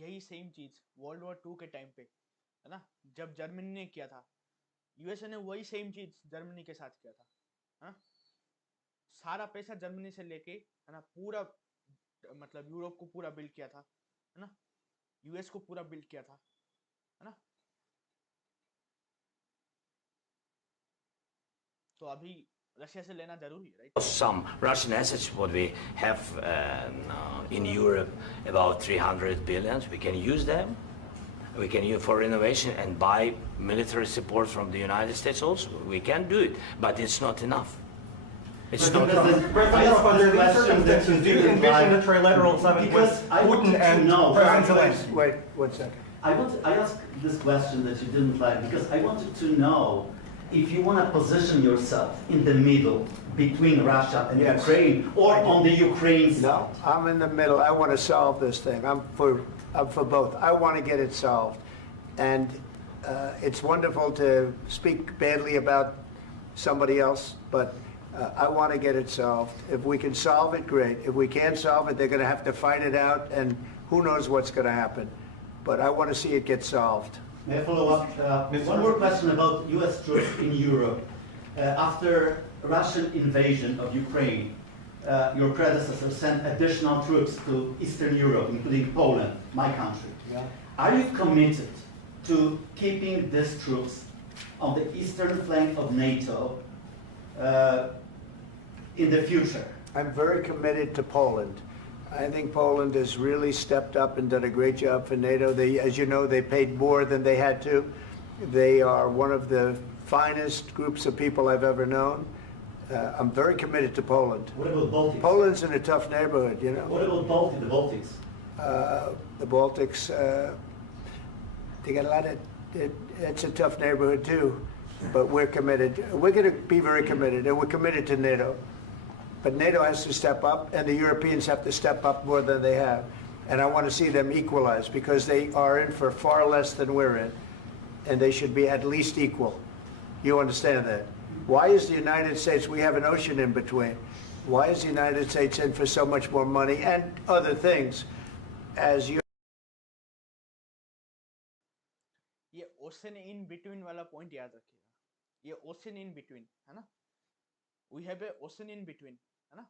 यही same चीज world war 2 के time पे है ना, जब Germany ने किया था, यूएसए ने वही सेम चीज जर्मनी के साथ किया था, है ना। सारा पैसा जर्मनी से लेके, है ना, पूरा मतलब यूरोप को पूरा बिल्ड किया था, है ना, यूएस को पूरा बिल्ड किया था, है ना। तो अभी रशिया से लेना जरूरी है, right. Some Russian assets, what we have in Europe, about 300 billions, we can use them. We can use for innovation and buy military support from the United States also. We can do it, but it's not enough. It's Mr. not enough. President, Under these circumstances, do you envision a trilateral summit with Putin and President Zelensky? Wait, 1 second. I asked this question that you didn't like because I wanted to know if you want to position yourself in the middle between Russia and Yes. Ukraine or on the Ukraine side. No, I'm in the middle. I want to solve this thing. I'm for both. I want to get it solved. And it's wonderful to speak badly about somebody else, but I want to get it solved. If we can solve it, great. If we can't solve it, they're going to have to fight it out, and who knows what's going to happen. But I want to see it get solved. May I follow up? One more question about U.S. troops in Europe. After Russian invasion of Ukraine, your predecessor sent additional troops to Eastern Europe, including Poland, my country. Yeah. Are you committed to keeping these troops on the eastern flank of NATO in the future? I'm very committed to Poland. I think Poland has really stepped up and done a great job for NATO. They, as you know, they paid more than they had to. They are one of the finest groups of people I've ever known. I'm very committed to Poland. What about Baltics? Poland's in a tough neighborhood, you know. What about the Baltics? The Baltics, they got a lot of, it's a tough neighborhood too, but we're committed. We're going to be very committed, and we're committed to NATO. But NATO has to step up, and the Europeans have to step up more than they have. And I want to see them equalize, because they are in for far less than we're in, and they should be at least equal. You understand that? Why is the United States, we have an ocean in between, why is the United States in for so much more money and other things as you? ये ocean in between वाला point याद रखिएगा, ये ocean in between है ना, we have a ocean in between, है ना,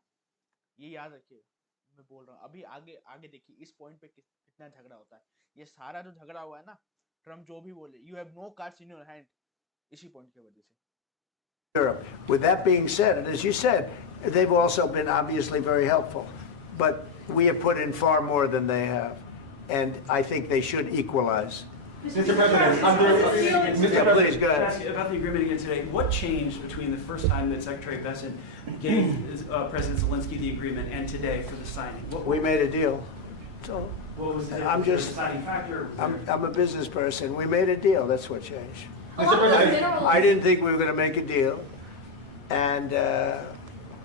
ये याद रखिएगा। मैं बोल रहा हूँ अभी आगे आगे देखिए इस पॉइंट पे कितना झगड़ा होता है। ये सारा जो झगड़ा हुआ है ना, ट्रम्प जो भी बोले, you have no cards in your hand, इसी पॉइंट की वजह से। Europe. With that being said, and as you said, they've also been obviously very helpful, but we have put in far more than they have, and I think they should equalize. Mr. President, Please go ahead. Ask you about the agreement again today. What changed between the first time that Secretary Bessent gave President Zelensky the agreement and today for the signing? We made a deal. So What was the I'm just, deciding factor? I'm a business person. We made a deal. That's what changed. Along those minerals, I didn't think we were going to make a deal, and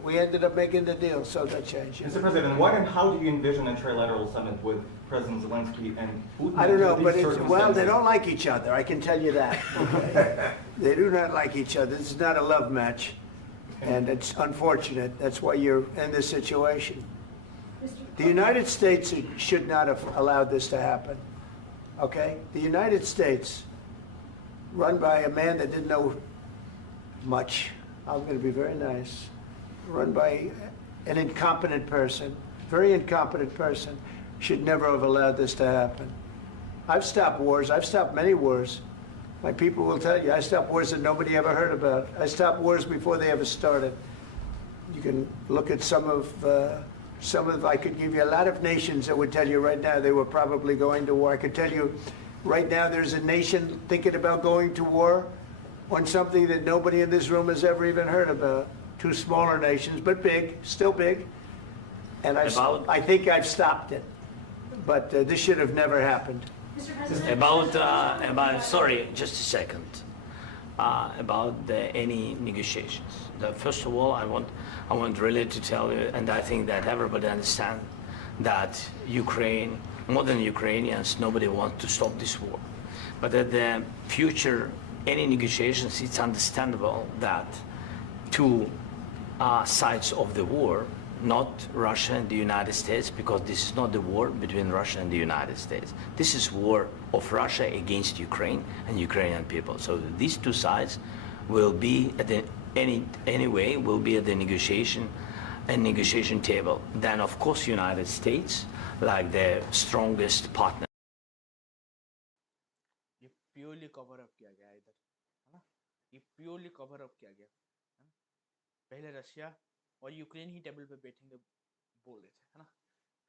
we ended up making the deal, so that changed. Mr. President, what and how do you envision a trilateral summit with President Zelensky and Putin? I don't know, under but these well, they circumstances? don't like each other. I can tell you that. Okay? They do not like each other. This is not a love match, and it's unfortunate. That's why you're in this situation. The United States should not have allowed this to happen. Okay? The United States, run by a man that didn't know much. I'm going to be very nice. Run by an incompetent person, very incompetent person, should never have allowed this to happen. I've stopped wars. I've stopped many wars. My people will tell you, I stopped wars that nobody ever heard about. I stopped wars before they ever started. You can look at some of, I could give you a lot of nations that would tell you right now they were probably going to war. I could tell you right now there's a nation thinking about going to war on something that nobody in this room has ever even heard about. Two smaller nations, but big, still big. And I think I've stopped it. But this should have never happened. Mr. President. About sorry, just a second. About any negotiations. First of all, I want really to tell you, and I think that everybody understands that Ukraine, modern Ukrainians, nobody wants to stop this war. But at the future, any negotiations, it's understandable that two sides of the war, not Russia and the United States, because this is not the war between Russia and the United States. This is war of Russia against Ukraine and Ukrainian people. So these two sides will be at the anyway will be at the negotiation table. Then of course United States, like the strongest partner. ये purely cover up किया गया है इधर, है ना? ये purely cover up किया गया है ना? पहले रशिया और यूक्रेन ही टेबल पे बैठेंगे बोल रहे थे, है ना?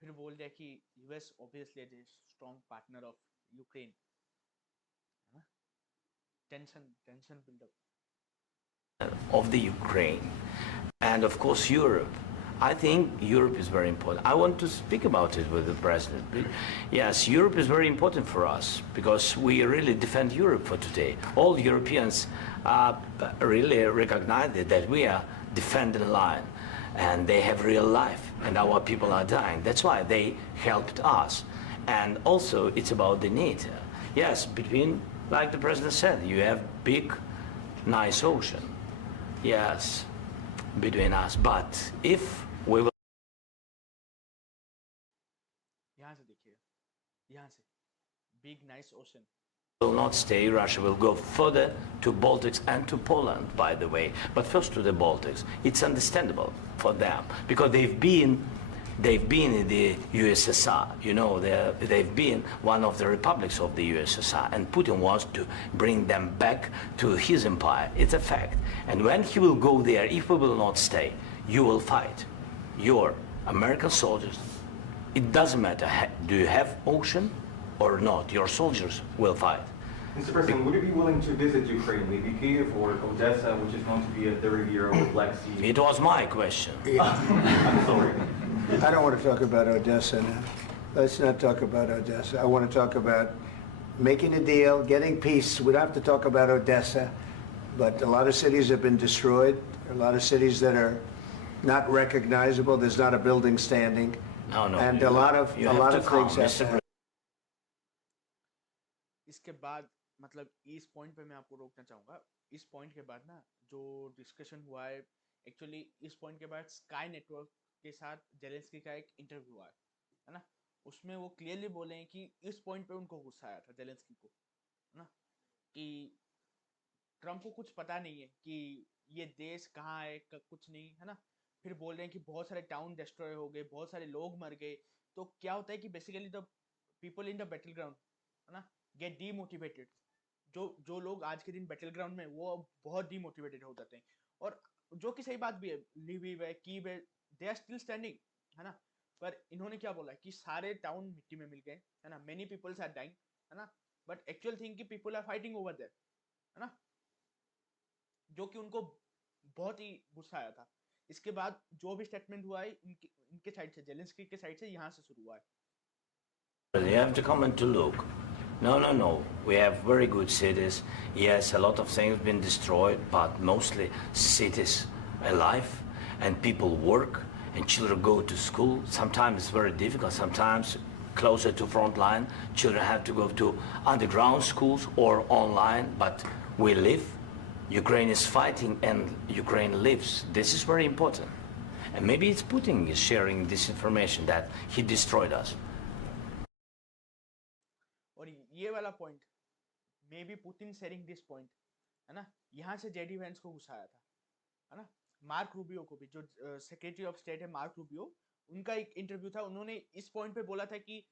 फिर बोल दिया कि US obviously is strong partner of Ukraine, है ना? Tension buildup Of the Ukraine, and of course Europe. I think Europe is very important. I want to speak about it with the president. Yes, Europe is very important for us because we really defend Europe for today. All Europeans really recognize that we are defending line, and they have real life, and our people are dying. That's why they helped us. And also, it's about the NATO. Yes, between, like the president said, you have big, nice ocean. Yes, between us. But if we will... यहाँ से देखिए, यहाँ से big nice ocean. Will not stay. Russia will go further to Baltics and to Poland, by the way. But first to the Baltics. It's understandable for them because they've been in the USSR. You know, they've been one of the republics of the USSR, and Putin wants to bring them back to his empire. It's a fact. And when he will go there, if we will not stay, you will fight. Your American soldiers, it doesn't matter, do you have ocean or not, your soldiers will fight. Mr. President, would you be willing to visit Ukraine, maybe Kyiv or Odessa, which is known to be at the riviera of the Black Sea? It was my question. I'm sorry. I don't want to talk about Odessa now. Let's not talk about Odessa. I want to talk about making a deal, getting peace. We don't have to talk about Odessa, but a lot of cities have been destroyed. A lot of cities that are not recognizable. There's not a building standing. No. And a lot of things have happened. इसके बाद मतलब इस point पे मैं आपको रोकना चाहूँगा. इस पॉइंट के बाद ना जो डिस्कशन हुआ है, एक्चुअली इस पॉइंट के बाद स्काई नेटवर्क के साथ जेलेंस्की का एक इंटरव्यू हुआ है ना? उसमें वो क्लियरली बोले हैं कि इस पॉइंट पे उनको गुस्सा आया था जेलेंस्की को, है ना? कि ट्रम्प को कुछ पता नहीं है कि ये देश कहाँ है, कुछ नहीं, है ना? फिर बोल रहे हैं कि बहुत सारे टाउन डिस्ट्रॉय हो गए, बहुत सारे लोग मर गए. तो क्या होता है कि basically the people in the battle ground, है ना, गेट डीमोटिवेटेड. जो लोग आज के दिन बैटल ग्राउंड में, वो बहुत डीमोटिवेटेड हो जाते हैं. और जो कि सही बात भी है, लिविव है, कीव है, दे आर स्टिल स्टैंडिंग, है ना? पर इन्होंने क्या बोला कि सारे टाउन मिट्टी में मिल गए, है ना? मेनी पीपल्स आर डाइंग, है ना? बट एक्चुअल थिंग कि people are fighting over there, है ना? जो कि उनको बहुत ही गुस्सा आया था. इसके बाद जो भी स्टेटमेंट हुआ है इनके साइड से, जेलेंस्की के साइड से, यहाँ से शुरू हुआ है. You have to come and to look. No. We have very good cities. Yes, a lot of things have been destroyed, but mostly cities alive, and people work, and children go to school. Sometimes it's very difficult. Sometimes closer to front line, children have to go to underground schools or online. But we live. Ukraine is fighting, and Ukraine lives. This is very important. And maybe it's Putin is sharing this information that he destroyed us. और ये वाला point, may be Putin sharing this point, है ना? यहाँ से JD Vance को घुसाया था, है ना? मार्क रूबियो को भी, जो सेक्रेटरी ऑफ स्टेट है मार्क रूबियो, उनका एक इंटरव्यू था. उन्होंने इस पॉइंट पे बोला था कि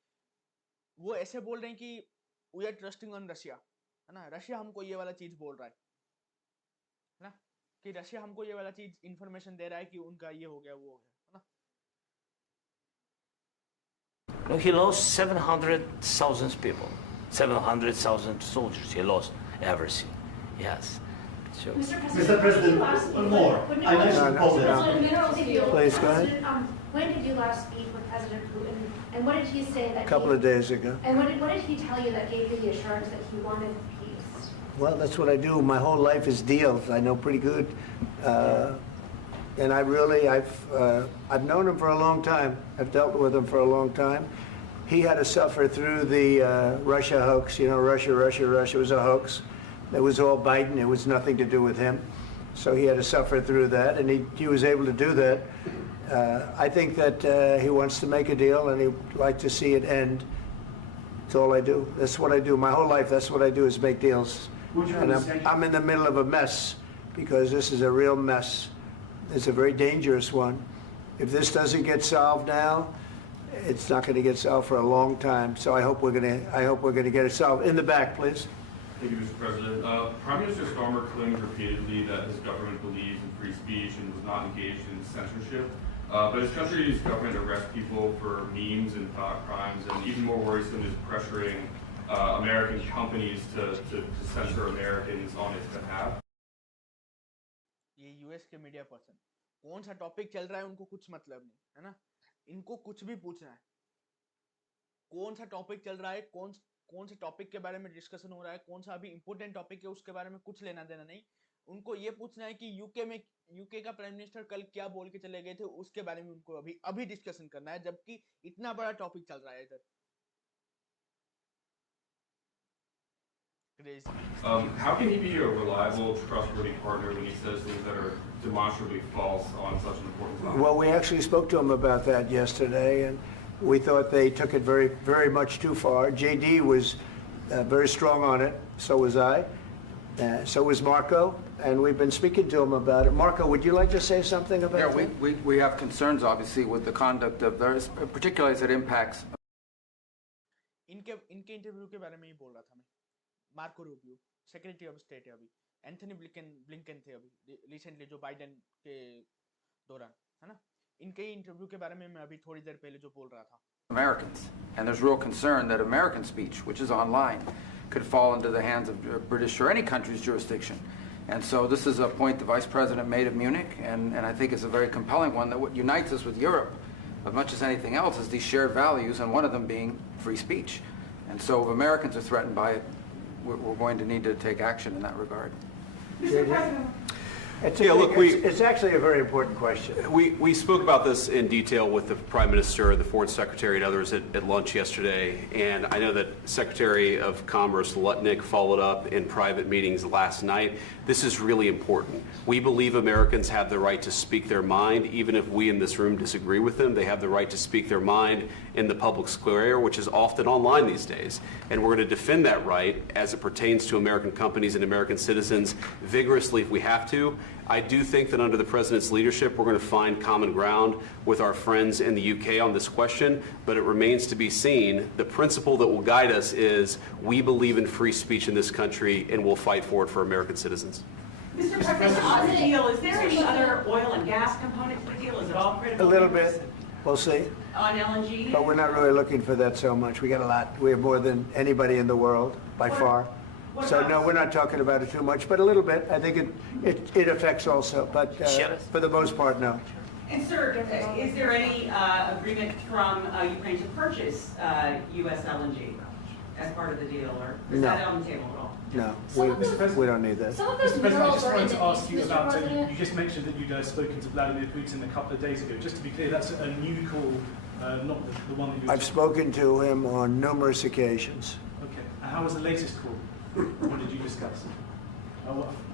वो ऐसे बोल रहे हैं कि we are trusting on Russia, है ना? रशिया हमको ये वाला चीज बोल रहा है ना? कि रशिया हमको ये वाला चीज इंफॉर्मेशन दे रहा है कि उनका ये हो गया, वो हो गया, है ना? No, he lost 700,000 people, 700,000 soldiers. He lost everything. Yes, Sure. Mr. President, one more. I mentioned Poland. Please, go ahead. When did you last speak with President Putin, and what did he say that? A couple of days ago. And what did he tell you that gave you the assurance that he wanted peace? Well, that's what I do. My whole life is deals. I know pretty good, and I've known him for a long time. I've dealt with him for a long time. He had to suffer through the Russia hoax. You know, Russia was a hoax. It was all Biden. It was nothing to do with him. So he had to suffer through that, and he was able to do that. I think that he wants to make a deal, and he'd like to see it end. That's all I do. That's what I do. My whole life, that's what I do, is make deals. And I'm in the middle of a mess, because this is a real mess. It's a very dangerous one. If this doesn't get solved now, it's not going to get solved for a long time. So I hope we're going to get it solved. In the back, please. Thank you, Mr. President. Prime Minister Starmer claimed repeatedly that his government believes in free speech and was not engaged in censorship. But his country's government arrests people for memes and thought crimes, and even more worrisome is pressuring American companies to censor Americans on its behalf. ये US के media person कौन सा topic चल रहा है उनको कुछ मतलब नहीं है ना, इनको कुछ भी पूछना है, कौन सा टॉपिक चल रहा है, कौन से टॉपिक के बारे में डिस्कशन हो रहा है, कौन सा अभी इंपॉर्टेंट टॉपिक है, उसके बारे में कुछ लेना देना नहीं। उनको ये पूछना है कि यूके का प्राइम मिनिस्टर कल क्या बोल के चले गए थे, उसके बारे में उनको अभी डिस्कशन करना है, जबकि इतना बड़ा टॉपिक चल रहा है इधर। How can he be a reliable, trustworthy partner when he says things that are demonstrably false on such an important topic? Well, we actually spoke to him about that yesterday, and we thought they took it very, very much too far. JD was very strong on it. So was I. So was Marco, and we've been speaking to him about it. Marco, would you like to say something about that? Yeah, we have concerns, obviously, with the conduct of those, particularly as it impacts. इनके interview के बारे में ही बोल रहा था मैं। Marco Rubio, secretary of state है अभी, एंथनी ब्लिंकन थे अभी रिसेंटली जो बाइडेन के दौरान, है ना, इनके ही इंटरव्यू के बारे में मैं अभी थोड़ी देर पहले जो बोल रहा था। Americans, and there's real concern that American speech, which is online, could fall into the hands of British or any country's jurisdiction. And so this is a point the Vice President made at Munich, and I think it's a very compelling one, that what unites us with Europe, as much as anything else, is these shared values, and one of them being free speech. And so if Americans are threatened by it, we're going to need to take action in that regard. Mr. President. It's actually a very important question. We spoke about this in detail with the Prime Minister, the Foreign Secretary, and others at lunch yesterday. And I know that Secretary of Commerce Lutnick followed up in private meetings last night. This is really important. We believe Americans have the right to speak their mind, even if we in this room disagree with them. They have the right to speak their mind in the public square, which is often online these days. And we're going to defend that right as it pertains to American companies and American citizens vigorously if we have to. I do think that under the President's leadership, we're going to find common ground with our friends in the UK on this question, but it remains to be seen. The principle that will guide us is we believe in free speech in this country, and we'll fight for it for American citizens. Mr. President, on the deal, is there any other oil and gas component to the deal? Is it all critical? A little bit. We'll see. On LNG? But we're not really looking for that so much. We got a lot. We have more than anybody in the world, by far. So no, we're not talking about it too much, but a little bit. I think it affects also, but for the most part, no. And sir, is there any agreement from Ukraine to purchase U.S. LNG as part of the deal, or is that on the table at all? No, we don't need that. Mr. President, I just wanted to ask you about, you just mentioned that you'd spoken to Vladimir Putin a couple of days ago. Just to be clear, that's a new call, not the one that you... I've spoken to him on numerous occasions. Okay. And how was the latest call? What did you discuss?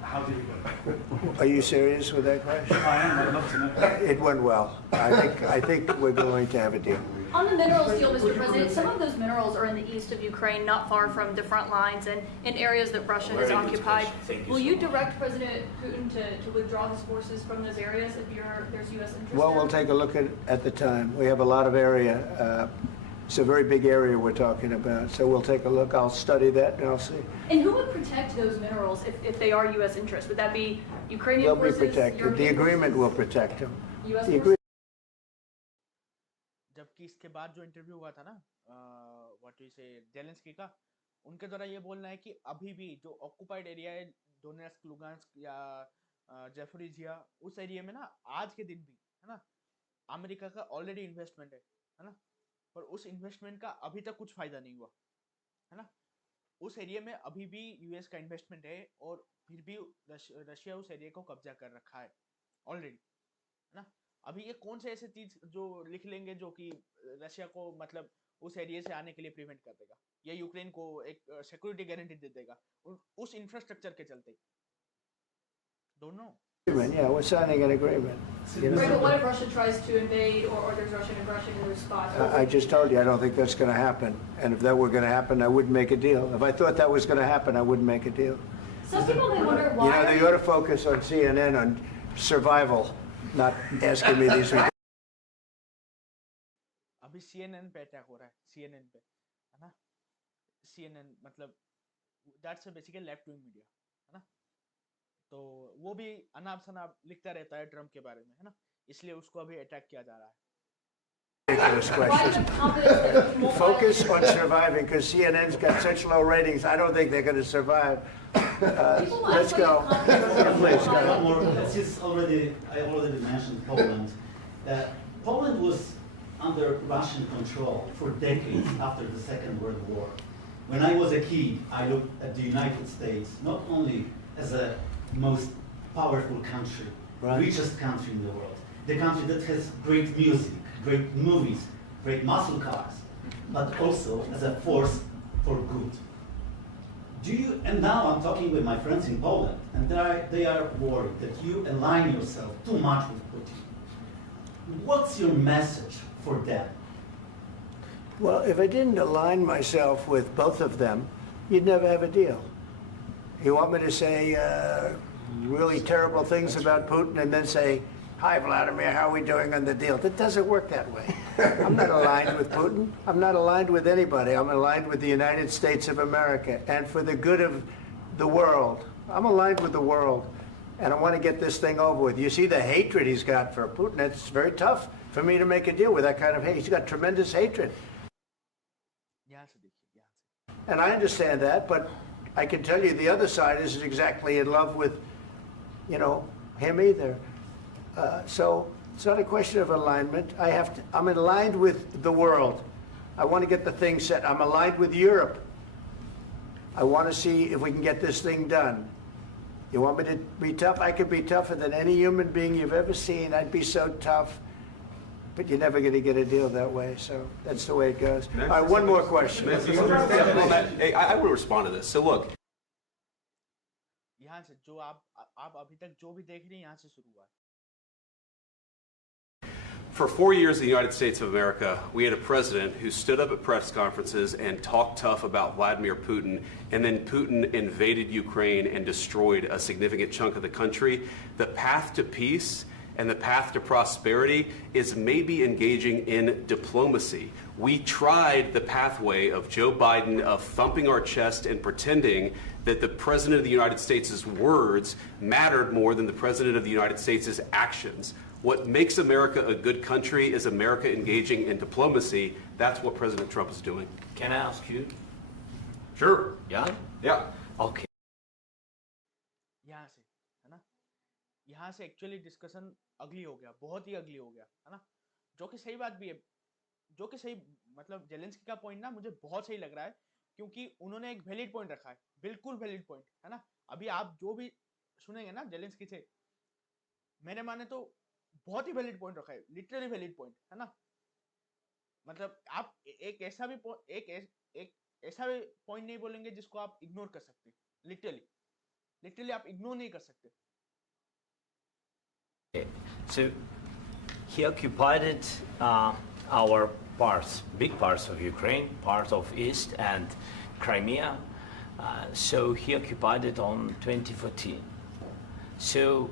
How did it go? Are you serious with that question? I am. I'd love to know. It went well. I think we're going to have a deal. On the minerals deal, Mr. President, some of those minerals are in the east of Ukraine, not far from the front lines and in areas that Russia has occupied. Will you direct President Putin to withdraw his forces from those areas if there's U.S. interest? Well, we'll take a look at the time. We have a lot of area. It's a very big area we're talking about, so we'll take a look. I'll study that and I'll see. And who would protect those minerals if they are U.S. interests? Would that be Ukrainian forces? They'll be protected. The agreement will protect them. U.S. जबकि इसके बाद जो interview हुआ था ना, what you से, Zelensky का, उनके द्वारा ये बोलना है कि अभी भी जो ऑक्युपाइड एरिया है डोनेट्स्क, लुगांस्क या ज़ेपोरिज़िया, उस एरिया में ना आज के दिन भी है ना अमेरिका का ऑलरेडी इन्वेस्टमेंट है ना, पर उस इन्वेस्टमेंट का अभी तक कुछ फायदा नहीं हुआ है ना। उस एरिया में अभी भी यूएस का इन्वेस्टमेंट है और फिर भी रशिया उस एरिया को कब्जा कर रखा है ऑलरेडी है ना। अभी ये कौन से ऐसे चीज जो लिख लेंगे जो कि रशिया को मतलब उस एरिया से आने के लिए प्रिवेंट कर देगा या यूक्रेन को एक सिक्योरिटी गारंटी दे देगा उस इंफ्रास्ट्रक्चर के चलते। Don't know. Yeah, we're signing an agreement. You know? Right, but what if Russia tries to invade or there's Russian aggression in response? I just told you I don't think that's going to happen. And if that were going to happen, I wouldn't make a deal. If I thought that was going to happen, I wouldn't make a deal. Some people may wonder why. You know, they ought to focus on CNN on survival, not asking me these. अभी CNN पे attack हो रहा है, CNN पे है ना। CNN मतलब that's a basically left wing media है ना, तो वो भी अनाप शनाप लिखता रहता है ट्रम्प के बारे में है ना, इसलिए उसको अभी अटैक किया जा रहा है। Focus on surviving because CNN's got such low ratings. I don't think they're going to survive. Let's go. Please go. One more. I already mentioned Poland. Poland was under Russian control for decades after the Second World War. When I was a kid, I looked at the United States not only as a most powerful country, richest country in the world, the country that has great music, great movies, great muscle cars, but also as a force for good. And now I'm talking with my friends in Poland, and they are worried that you align yourself too much with Putin. What's your message for them? Well, if I didn't align myself with both of them, you'd never have a deal. You want me to say really terrible things about Putin and then say, "Hi, Vladimir, how are we doing on the deal?" That doesn't work that way. I'm not aligned with Putin. I'm not aligned with anybody. I'm aligned with the United States of America and for the good of the world. I'm aligned with the world, and I want to get this thing over with. You see the hatred he's got for Putin. It's very tough for me to make a deal with that kind of hate. He's got tremendous hatred. And I understand that, but I can tell you the other side isn't exactly in love with, him either. So it's not a question of alignment. I'm aligned with the world. I want to get the thing set. I'm aligned with Europe. I want to see if we can get this thing done. You want me to be tough? I could be tougher than any human being you've ever seen. I'd be so tough. But you're never going to get a deal that way, so that's the way it goes. All right, one more question. Hey, I will respond to this. So look. यहाँ से जो आप अभी तक जो भी देख रहे हैं यहाँ से शुरू हुआ है। For 4 years in the United States of America, we had a president who stood up at press conferences and talked tough about Vladimir Putin, and then Putin invaded Ukraine and destroyed a significant chunk of the country. The path to peace and the path to prosperity is maybe engaging in diplomacy. We tried the pathway of Joe Biden of thumping our chest and pretending that the President of the United States' words mattered more than the President of the United States' actions. What makes America a good country is America engaging in diplomacy. That's what President Trump is doing. Can I ask you? Sure. Yeah? Yeah. Okay. यहाँ से है ना, यहाँ से actually discussion अगली हो गया, बहुत ही अगली हो गया है ना, जो कि सही बात भी है, जो कि सही मतलब जेलेंस्की का पॉइंट ना मुझे बहुत सही लग रहा है क्योंकि उन्होंने एक वैलिड पॉइंट रखा है, बिल्कुल वैलिड पॉइंट है ना। अभी आप जो भी सुनेंगे ना जेलेंस्की से, मेरे माने तो बहुत ही वैलिड पॉइंट रखा है, लिटरली वैलिड पॉइंट है ना। मतलब आप एक ऐसा भी पॉइंट नहीं बोलेंगे जिसको आप इग्नोर कर सकते, लिटरली आप इग्नोर नहीं कर सकते। So he occupied our parts, big parts of Ukraine, part of East and Crimea. So he occupied it on 2014. So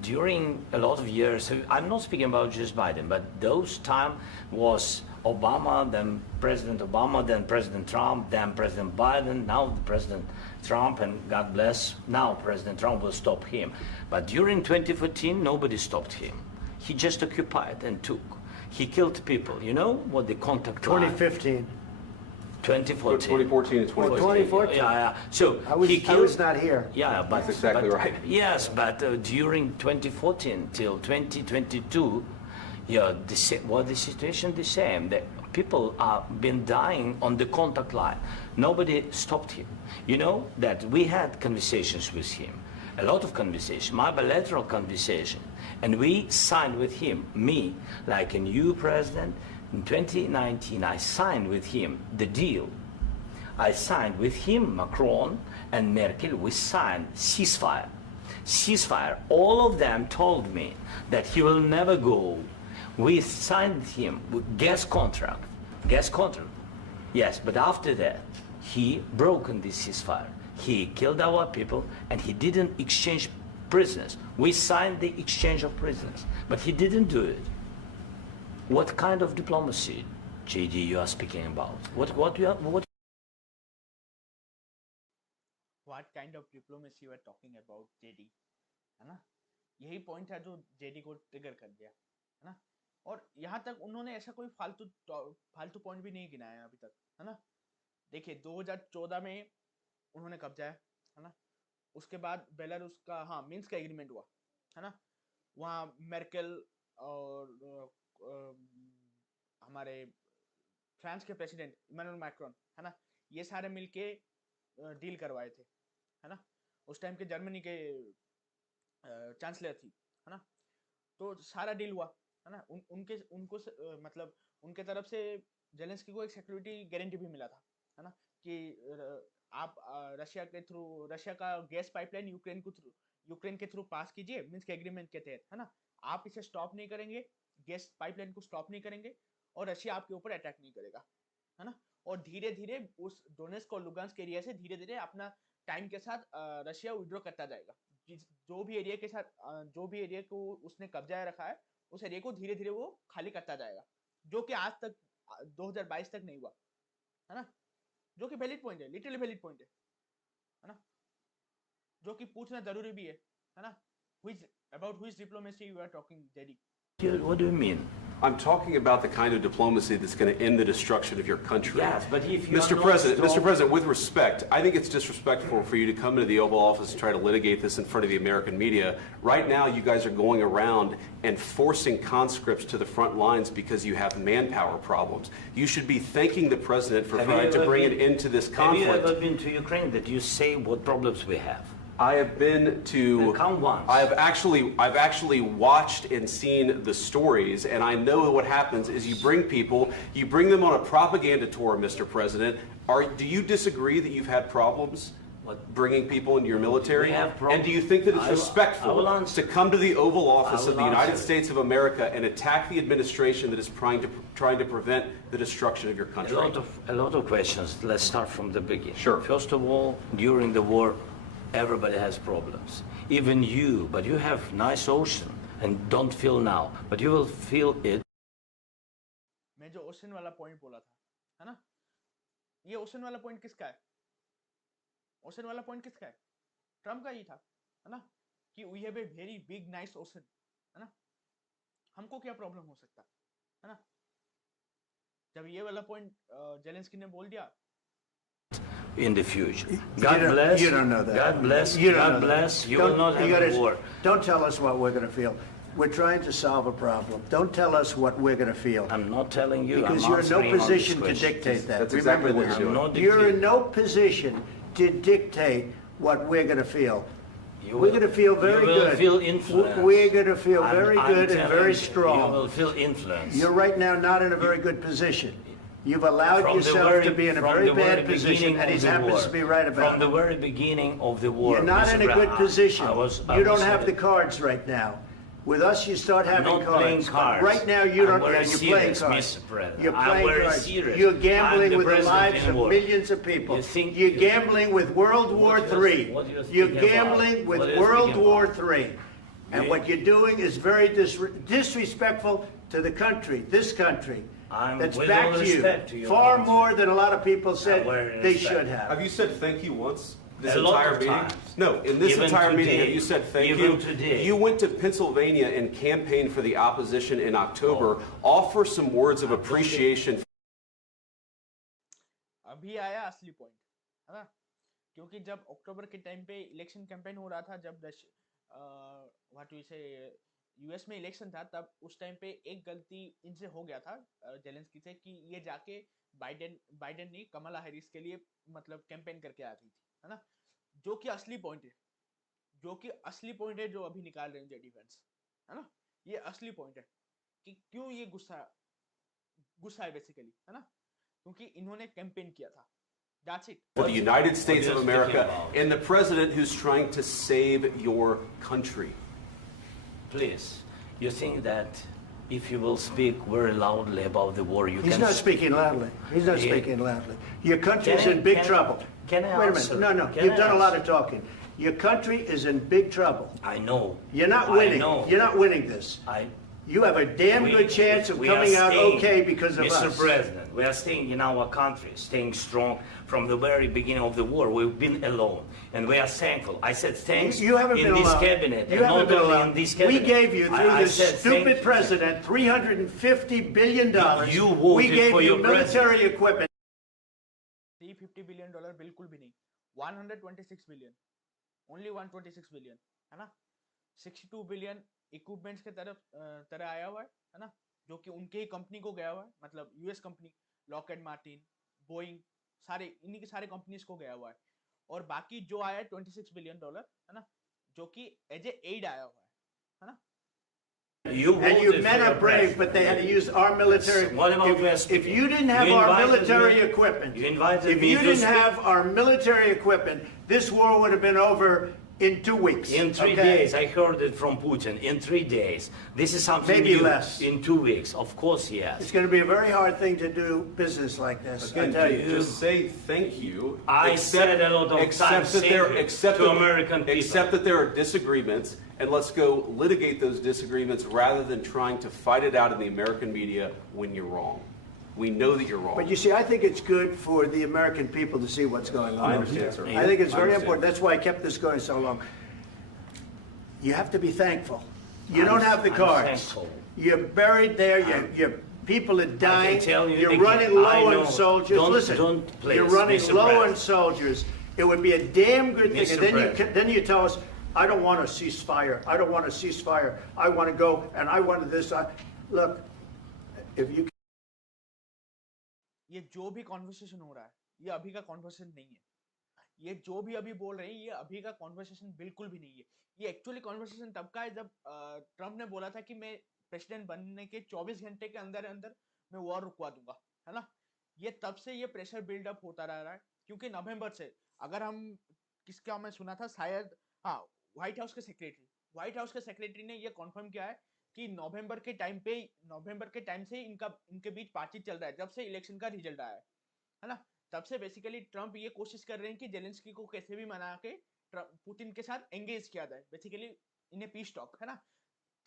during a lot of years, so I'm not speaking about just Biden, but those time was Obama, then President Obama, then President Trump, then President Biden, now President Trump, and God bless, now President Trump will stop him. But during 2014, nobody stopped him. He just occupied and took. He killed people. You know what the contact line? 2015. 2014 and 2014. 2014. Yeah. So I was, he killed, I was not here. Yeah, but That's exactly but- right. Yes, but during 2014 till 2022, yeah, the situation the same. The people are been dying on the contact line. Nobody stopped him. You know that we had conversations with him, a lot of conversation, my bilateral conversation, and we signed with him. Me, like a new president. In 2019, I signed with him the deal. I signed with him, Macron and Merkel, we signed ceasefire. Ceasefire. All of them told me that he will never go. We signed with him with gas contract. Gas contract. Yes, but after that, he broken this ceasefire. He killed our people and he didn't exchange prisoners. We signed the exchange of prisoners, but he didn't do it. What kind of diplomacy, JD, you are speaking about? What kind of diplomacy you are talking about, JD? है ना? यही point है जो JD को trigger कर दिया, है ना? और यहाँ तक उन्होंने ऐसा कोई फालतू पॉइंट भी नहीं गिनाया अभी तक, है ना? देखिए 2014 में उन्होंने कब्जा है ना? उसके बाद बेलारूस का मिन्स्क का एग्रीमेंट हुआ, है ना? वहाँ मेर्केल और हमारे फ्रांस के प्रेसिडेंट इमैनुअल मैक्रोन, है ना, ये सारे मिलके डील करवाए थे, है ना? उस टाइम के जर्मनी के चांसलर थी, है ना? तो सारा डील हुआ, है ना? उनको मतलब उनके तरफ से जेलेंस्की को एक सिक्योरिटी गारंटी भी मिला था, है ना, कि आप रशिया का गैस पाइपलाइन यूक्रेन के थ्रू पास कीजिए मिन्स्क एग्रीमेंट के तहत, है ना? आप इसे स्टॉप नहीं करेंगे, गैस पाइपलाइन को स्टॉप नहीं करेंगे और रशिया आपके ऊपर अटैक नहीं करेगा, है ना? और धीरे धीरे उस डोनेट्स्क और लुगांस्क एरिया से धीरे धीरे अपना टाइम के साथ रशिया विड्रॉ करता जाएगा। जो भी एरिया को उसने कब्जा रखा है उस एरिया को धीरे धीरे वो खाली करता जाएगा, जो कि आज तक 2022 तक नहीं हुआ, है ना? जो कि वैलिड पॉइंट है, लिटरली वैलिड पॉइंट है ना? जो कि पूछना जरूरी भी है ना? About which diplomacy you are talking, JD? What do you mean? I'm talking about the kind of diplomacy that's going to end the destruction of your country. Yes, but if you Mr. President, with respect, I think it's disrespectful for you to come into the Oval Office and try to litigate this in front of the American media. Right now, you guys are going around and forcing conscripts to the front lines because you have manpower problems. You should be thanking the President for trying to bring an end to this conflict. Have you ever been to Ukraine that you say what problems we have? I have been to. Come once. I've actually watched and seen the stories, and I know what happens is you bring them on a propaganda tour, Mr. President. Do you disagree that you've had problems bringing people into your military? And do you think that it's respectful to come to the Oval Office of the United States of America and attack the administration that is trying to prevent the destruction of your country? A lot of questions. Let's start from the beginning. Sure. First of all, during the war, everybody has problems, even you, but you have nice ocean and don't feel now, but you will feel it. मैं जो ocean वाला point बोला था, है ना? ये ocean वाला point किसका है? ओशन वाला पॉइंट किसका है? ट्रम्प का ही था, है ना? कि we have a very big nice ocean, है ना? हमको क्या प्रॉब्लम हो सकता है ना? जब ये वाला पॉइंट जेलेंस्की ने बोल दिया in the future. God bless. You don't know that. God bless. You God bless. You will not have a war. Don't tell us what we're going to feel. We're trying to solve a problem. Don't tell us what we're going to feel. I'm not telling you. Because you're in no position to dictate that. That's exactly what you're doing. You're in no position to dictate what we're going to feel. We're going to feel very good. You will feel influence. We're going to feel very good and very strong. You will feel influence. You're right now not in a very good position. You've allowed yourself to be in a very bad position, and he happens to be right about it. From the very beginning of the war. You're not in a good position. You don't have the cards right now. With us, you start having cards. Right now, you don't. You're playing cards. You're playing cards. You're gambling with the lives of millions of people. You're gambling with World War III. You're gambling with World War III. And what you're doing is very disrespectful to the country, this country. That's back to you. Far more than a lot of people said they should have. Have you said thank you once? This entire meeting? No, in this entire meeting, have you said thank you? You went to Pennsylvania and campaigned for the opposition in October. Offer some words of appreciation. अभी आया असली point, है ना? क्योंकि जब अक्टूबर के time पे election campaign हो रहा था, जब व्हाट यू से यूएस में इलेक्शन था, तब उस टाइम पे एक गलती इनसे हो गया था जेलेंस्की से, कि ये जाके बाइडेन ने कमला हैरिस के लिए मतलब कैंपेन करके आ गई थी, है ना? जो कि असली पॉइंट है, जो अभी निकाल रहे हैं जेडी फैंस, है ना? ये असली पॉइंट है कि क्यों ये गुस्सा है बेसिकली, है ना? क्योंकि इन्होंने कैंपेन किया था. That's it. For the United States of America and the president who's trying to save your country. Please, you think that if you will speak very loudly about the war, you He's can... not speaking loudly. He's not speaking loudly. Your country's in big trouble. Can I Wait a answer? minute. No, you've done a lot of talking. Your country is in big trouble. I know. You're not winning. I know. You're not winning this. You have a damn good chance of coming out okay because of us. Mr. President, we are staying in our country, staying strong from the very beginning of the war. We've been alone, and we are thankful. I said thanks you haven't in been this alone. cabinet, You and haven't not been only alone. in this cabinet. We gave you, through I this said stupid president, $350 billion. You voted we gave for you your military equipment. $350 billion बिल्कुल भी नहीं, 126 billion, only 126 billion, है ना? 62 billion equipments के तरह आया हुआ है ना? जो कि उनके ही कंपनी को गया हुआ है, मतलब US company, Lockheed Martin, Boeing, सारे इन्हीं के सारे कंपनीज को गया हुआ है. और बाकी जो आया है $26 billion, है ना? जो कि एज ए एड आया हुआ है ना? And you men are brave, but they had to use our military. If you didn't have our military equipment, this war would have been over in 2 weeks. In 3 days, I heard it from Putin. In 3 days, this is something maybe new. less. In 2 weeks, of course, yes. It's going to be a very hard thing to do business like this. Again, I tell you. just say thank you. I said a lot of times to American people. Accept that there are disagreements, and let's go litigate those disagreements rather than trying to fight it out in the American media when you're wrong. We know that you're wrong. But you see, I think it's good for the American people to see what's going on. I understand, sir. I think it's very important. That's why I kept this going so long. You have to be thankful. You don't have the cards. Thankful. You're buried there. Your people are dying. You're running low on soldiers. Listen, you're running low on soldiers. It would be a damn good thing. And then you tell us, I don't want a ceasefire. I don't want a ceasefire. I want to go, and I want this. Look, if you... ये जो भी conversation हो रहा है, ये अभी का conversation नहीं है. ये जो भी अभी बोल रहे हैं, ये अभी का कॉन्वर्सेशन बिल्कुल भी नहीं है. ये एक्चुअली कॉन्वर्सेशन तब का है जब ट्रम्प ने बोला था कि मैं प्रेसिडेंट बनने के 24 घंटे के अंदर अंदर मैं वॉर रुकवा दूंगा, है ना? ये तब से ये प्रेशर बिल्डअप होता रह रहा है, क्योंकि नवंबर से, अगर हम किसका मैं सुना था, शायद हाँ, व्हाइट हाउस के सेक्रेटरी ने ये कॉन्फर्म किया है कि नवंबर के टाइम से इनके बीच बातचीत चल रहा है, जब से इलेक्शन का रिजल्ट आया है ना? तब से बेसिकली ट्रम्प ये कोशिश कर रहे हैं कि जेलेंस्की को कैसे भी मना के पुतिन के साथ एंगेज किया जाए, बेसिकली इन्हें पीस टॉक, है ना?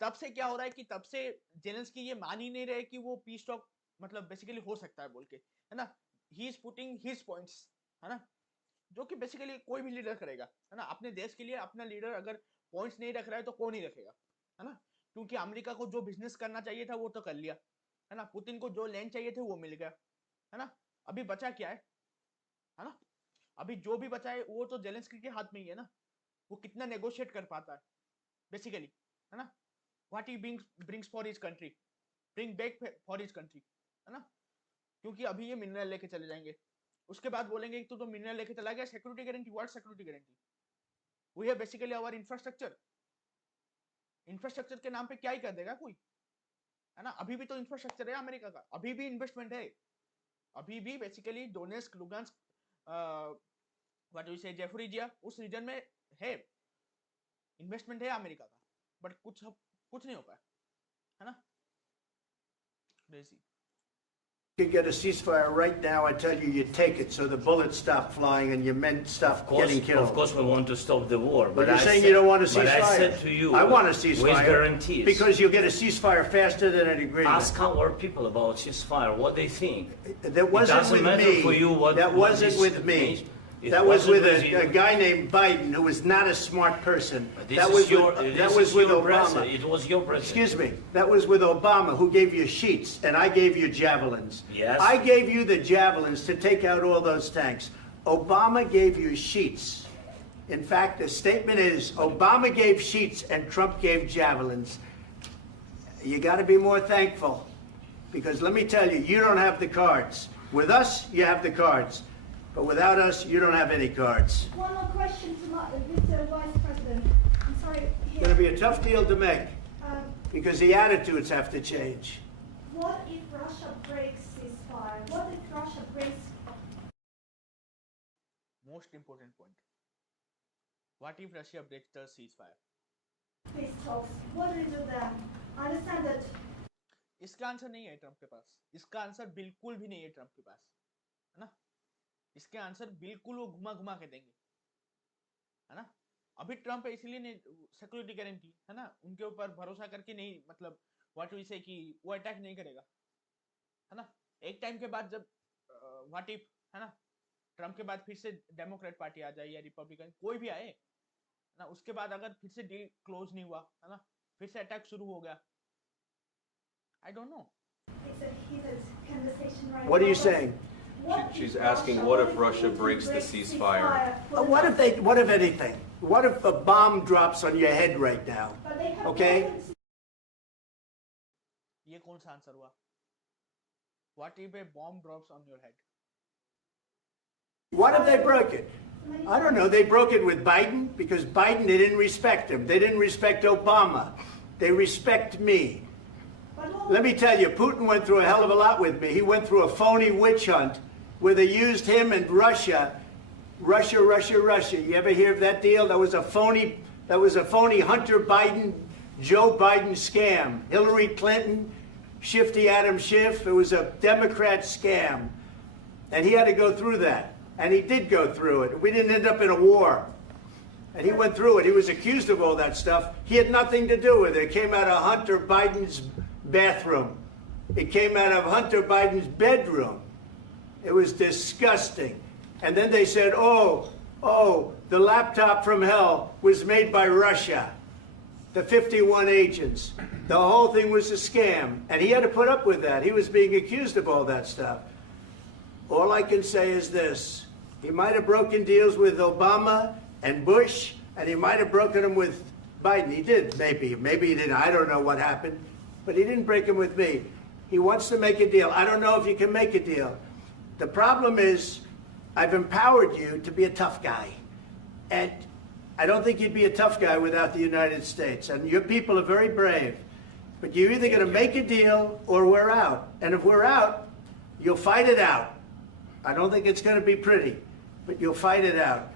तब से क्या हो रहा है कि तब से जेलेंस्की ये मान ही नहीं रहे कि वो पीस टॉक मतलब बेसिकली हो सकता है बोल के, है ना? He is putting his points, है ना? जो कि बेसिकली कोई भी लीडर करेगा, है ना? अपने देश के लिए अपना लीडर अगर पॉइंट्स नहीं रख रहा है तो कौन नहीं रखेगा, है ना? क्योंकि अमेरिका को जो बिजनेस करना चाहिए था वो तो कर लिया, है ना? पुतिन को जो लैंड चाहिए थे वो मिल गया, है ना? अभी बचा क्या है ना? अभी जो भी बचा है वो तो जेलेंस्की के हाथ में ही है ना. वो कितना नेगोशिएट कर पाता है बेसिकली, है ना? What he brings for his country, bring back for his country, है ना? क्योंकि अभी ये मिनरल लेके चले जाएंगे, उसके बाद बोलेंगे कि तू तो मिनरल लेके चला गया, security guarantee, what security guarantee? We have basically our infrastructure के नाम पे क्या ही कर देगा कोई, है ना? अभी भी तो इंफ्रास्ट्रक्चर है अमेरिका का, अभी भी इन्वेस्टमेंट है, अभी भी basically Donetsk, Luhansk, what you say, Zaporizhzhia, उस रीजन में है इन्वेस्टमेंट है अमेरिका का, बट कुछ नहीं हो पाया, है ना? You get a ceasefire right now, I tell you, you take it so the bullets stop flying and your men stop getting killed. Of course we want to stop the war. But you're saying you don't want a ceasefire. But I said to you, I want a ceasefire. With guarantees. Because you'll get a ceasefire faster than an agreement. Ask our people about ceasefire, what they think. That wasn't with me. For you what that wasn't with me. That was with a guy named Biden, who was not a smart person. That was with Obama. It was your president. Excuse me. That was with Obama, who gave you sheets, and I gave you javelins. Yes. I gave you the javelins to take out all those tanks. Obama gave you sheets. In fact, the statement is Obama gave sheets and Trump gave javelins. You got to be more thankful, because let me tell you, you don't have the cards. With us, you have the cards. But without us, you don't have any cards. One more question to Mr. Vice President. I'm sorry. It's going to be a tough deal to make, because the attitudes have to change. What if Russia breaks ceasefire? What if Russia breaks... Most important point. What if Russia breaks the ceasefire? Peace talks. What do we do then? I understand that... इसका answer नहीं है Trump के पास. इसका answer बिल्कुल भी नहीं है Trump के पास, है ना? इसके आंसर बिल्कुल वो घुमा घुमा के देंगे, है ना? अभी ट्रम्प इसलिए नहीं सिक्योरिटी गारंटी, है ना, उनके ऊपर भरोसा करके नहीं, मतलब व्हाट वी से कि वो अटैक नहीं करेगा, है ना? एक टाइम के बाद जब व्हाट इफ, है ना, ट्रम्प के बाद फिर से डेमोक्रेट पार्टी आ जाए या रिपब्लिकन कोई भी आए, है ना, उसके बाद अगर फिर से डील क्लोज नहीं हुआ, है ना, फिर से अटैक शुरू हो गया, I don't know. It's a heated conversation right now. What are you saying? She's asking, what if Russia breaks the ceasefire? What if anything? What if a bomb drops on your head right now? Okay? ये कौन सा answer हुआ? What if a bomb drops on your head? What if they broke it? I don't know. They broke it with Biden because Biden, they didn't respect him. They didn't respect Obama. They respect me. Let me tell you, Putin went through a hell of a lot with me. He went through a phony witch hunt where they used him and Russia. You ever hear of that deal? That was a phony Hunter Biden, Joe Biden scam. Hillary Clinton, Shifty Adam Schiff. It was a Democrat scam. And he had to go through that. And he did go through it. We didn't end up in a war. And he went through it. He was accused of all that stuff. He had nothing to do with it. It came out of Hunter Biden's bathroom. It came out of Hunter Biden's bedroom. It was disgusting. And then they said, oh, the laptop from hell was made by Russia. The 51 agents. The whole thing was a scam. And he had to put up with that. He was being accused of all that stuff. All I can say is this. He might have broken deals with Obama and Bush, and he might have broken them with Biden. He did, maybe. Maybe he didn't. I don't know what happened. But he didn't break them with me. He wants to make a deal. I don't know if you can make a deal. The problem is, I've empowered you to be a tough guy. And I don't think you'd be a tough guy without the United States. And your people are very brave. But you're either going to make a deal or we're out. And if we're out, you'll fight it out. I don't think it's going to be pretty, but you'll fight it out.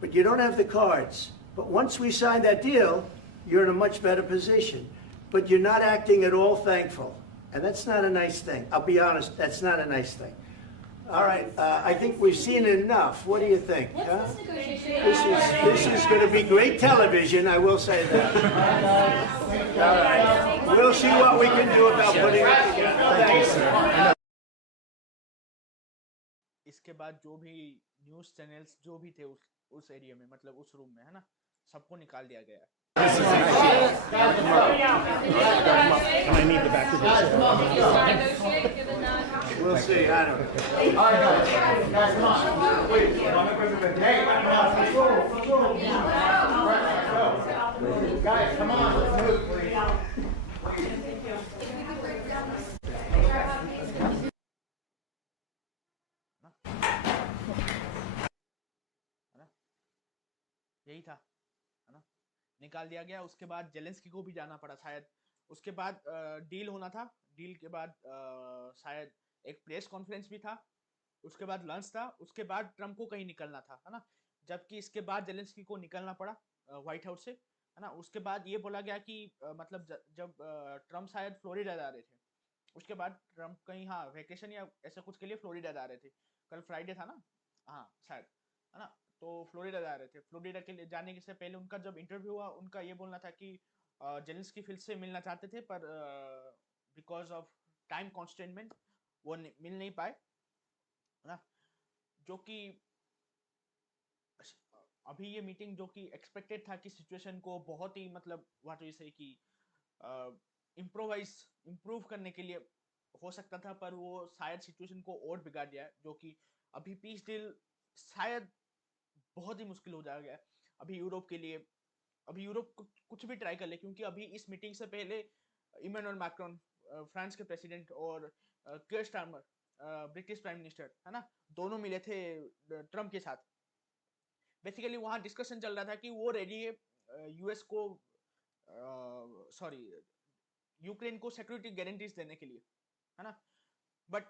But you don't have the cards. But once we sign that deal, you're in a much better position. But you're not acting at all thankful. And that's not a nice thing. I'll be honest, that's not a nice thing. All right, I think we've seen enough. What do you think? Huh? This is going to be great television, I will say that. All right. We'll see what we can do about putting it together. Thanks. इसके बाद जो भी news channels जो भी थे उस area में, मतलब उस रूम में, है ना, सबको निकाल दिया गया है. I need the back of this. We'll see. I don't know. Guys, come on. Wait, hey, guys, come on. Let's move, please. यही था, है ना, निकाल दिया गया. उसके बाद जेलेंस्की को भी जाना पड़ा शायद. उसके बाद डील होना था. डील के बाद शायद एक प्रेस कॉन्फ्रेंस भी था. उसके बाद लंच था. उसके बाद ट्रम्प को कहीं निकलना था, है ना, जबकि इसके बाद जेलेंस्की को निकलना पड़ा व्हाइट हाउस से, है ना. उसके बाद ये बोला गया कि मतलब जब ट्रम्प शायद फ्लोरिडा जा रहे थे, उसके बाद ट्रम्प कहीं, हाँ, वेकेशन या ऐसा कुछ के लिए फ्लोरिडा जा रहे थे. कल फ्राइडे था ना, हाँ शायद, है ना. तो फ्लोरिडा जा रहे थे. फ्लोरिडा के लिए जाने से पहले उनका जब इंटरव्यू हुआ, उनका ये बोलना था कि जेलेंस्की फिर से मिलना चाहते थे, पर बिकॉज ऑफ टाइम कॉन्स्टेंटमेंट वो मिल नहीं पाए, है ना. जो कि अभी ये मीटिंग जो कि एक्सपेक्टेड था कि सिचुएशन को बहुत ही मतलब व्हाट यू से कि इम्प्रोवाइज इम्प्रूव करने के लिए हो सकता था, पर वो शायद सिचुएशन को और बिगाड़ दिया है, जो कि अभी पीस डील शायद बहुत ही मुश्किल हो जाएगा अभी यूरोप के लिए। अभी यूरोप कुछ भी ट्राई कर ले, क्योंकि अभी इस मीटिंग से पहले इमैनुअल मैक्रोन फ्रांस के प्रेसिडेंट और कियर स्टारमर ब्रिटिश प्राइम मिनिस्टर है ना, दोनों मिले थे ट्रम्प के साथ। बेसिकली वहां डिस्कशन चल रहा था कि वो रेडी है यूएस को सॉरी यूक्रेन को सिक्योरिटी गारंटीज देने के लिए, है ना। बट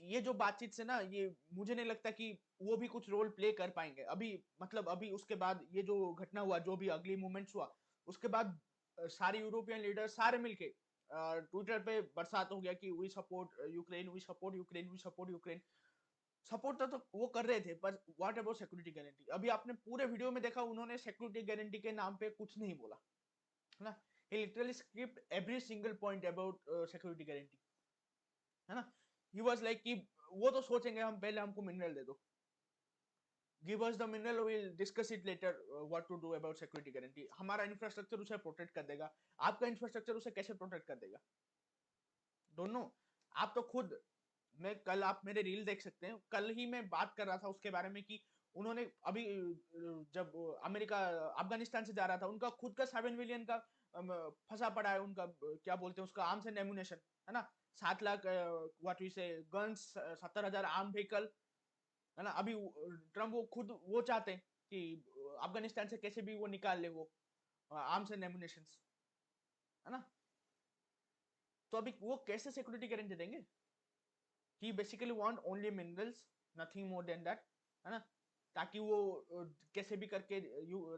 ये जो बातचीत से ना, ये मुझे नहीं लगता कि वो भी कुछ रोल प्ले कर पाएंगे अभी। मतलब अभी उसके बाद ये जो घटना हुआ, जो भी अगली मूवमेंट्स हुआ, उसके बाद सारे यूरोपियन लीडर सारे मिलके ट्विटर पे बरसात हो गया कि we support Ukraine, we support Ukraine, we support Ukraine. Support तो वो कर रहे थे, पर व्हाट अबाउट सिक्योरिटी गारंटी? अभी आपने पूरे वीडियो में देखा, उन्होंने सिक्योरिटी गारंटी के नाम पे कुछ नहीं बोला, है ना। he literally skipped every single point about security guarantee, है ना। he was like कि वो तो सोचेंगे हम पहले हमको मिनरल दे दो, give us the mineral, we'll discuss it later what to do about security guarantee। हमारा इंफ्रास्ट्रक्चर उसे प्रोटेक्ट कर देगा, आपका इंफ्रास्ट्रक्चर उसे कैसे प्रोटेक्ट कर देगा? Don't know. आप तो खुद, मैं कल आप मेरे रील देख सकते हैं, कल ही मैं बात कर रहा था उसके बारे में कि उन्होंने अभी जब अमेरिका अफगानिस्तान से जा रहा था, उनका खुद का 7 मिलियन का फंसा पड़ा है उनका, क्या बोलते हैं उसका, आर्म्स एंड एम्यूनेशन, है ना। 7 लाख व्हाट वी से गन्स, 70,000 आर्म व्हीकल, है ना। अभी ट्रम्प वो खुद वो चाहते हैं कि अफगानिस्तान से कैसे भी वो निकाल ले वो आर्म्स एंड एम्यूनेशन, है ना। तो अभी वो कैसे सिक्योरिटी गारंटी देंगे? He basically want only minerals, nothing more than that, है ना। ताकि वो कैसे भी करके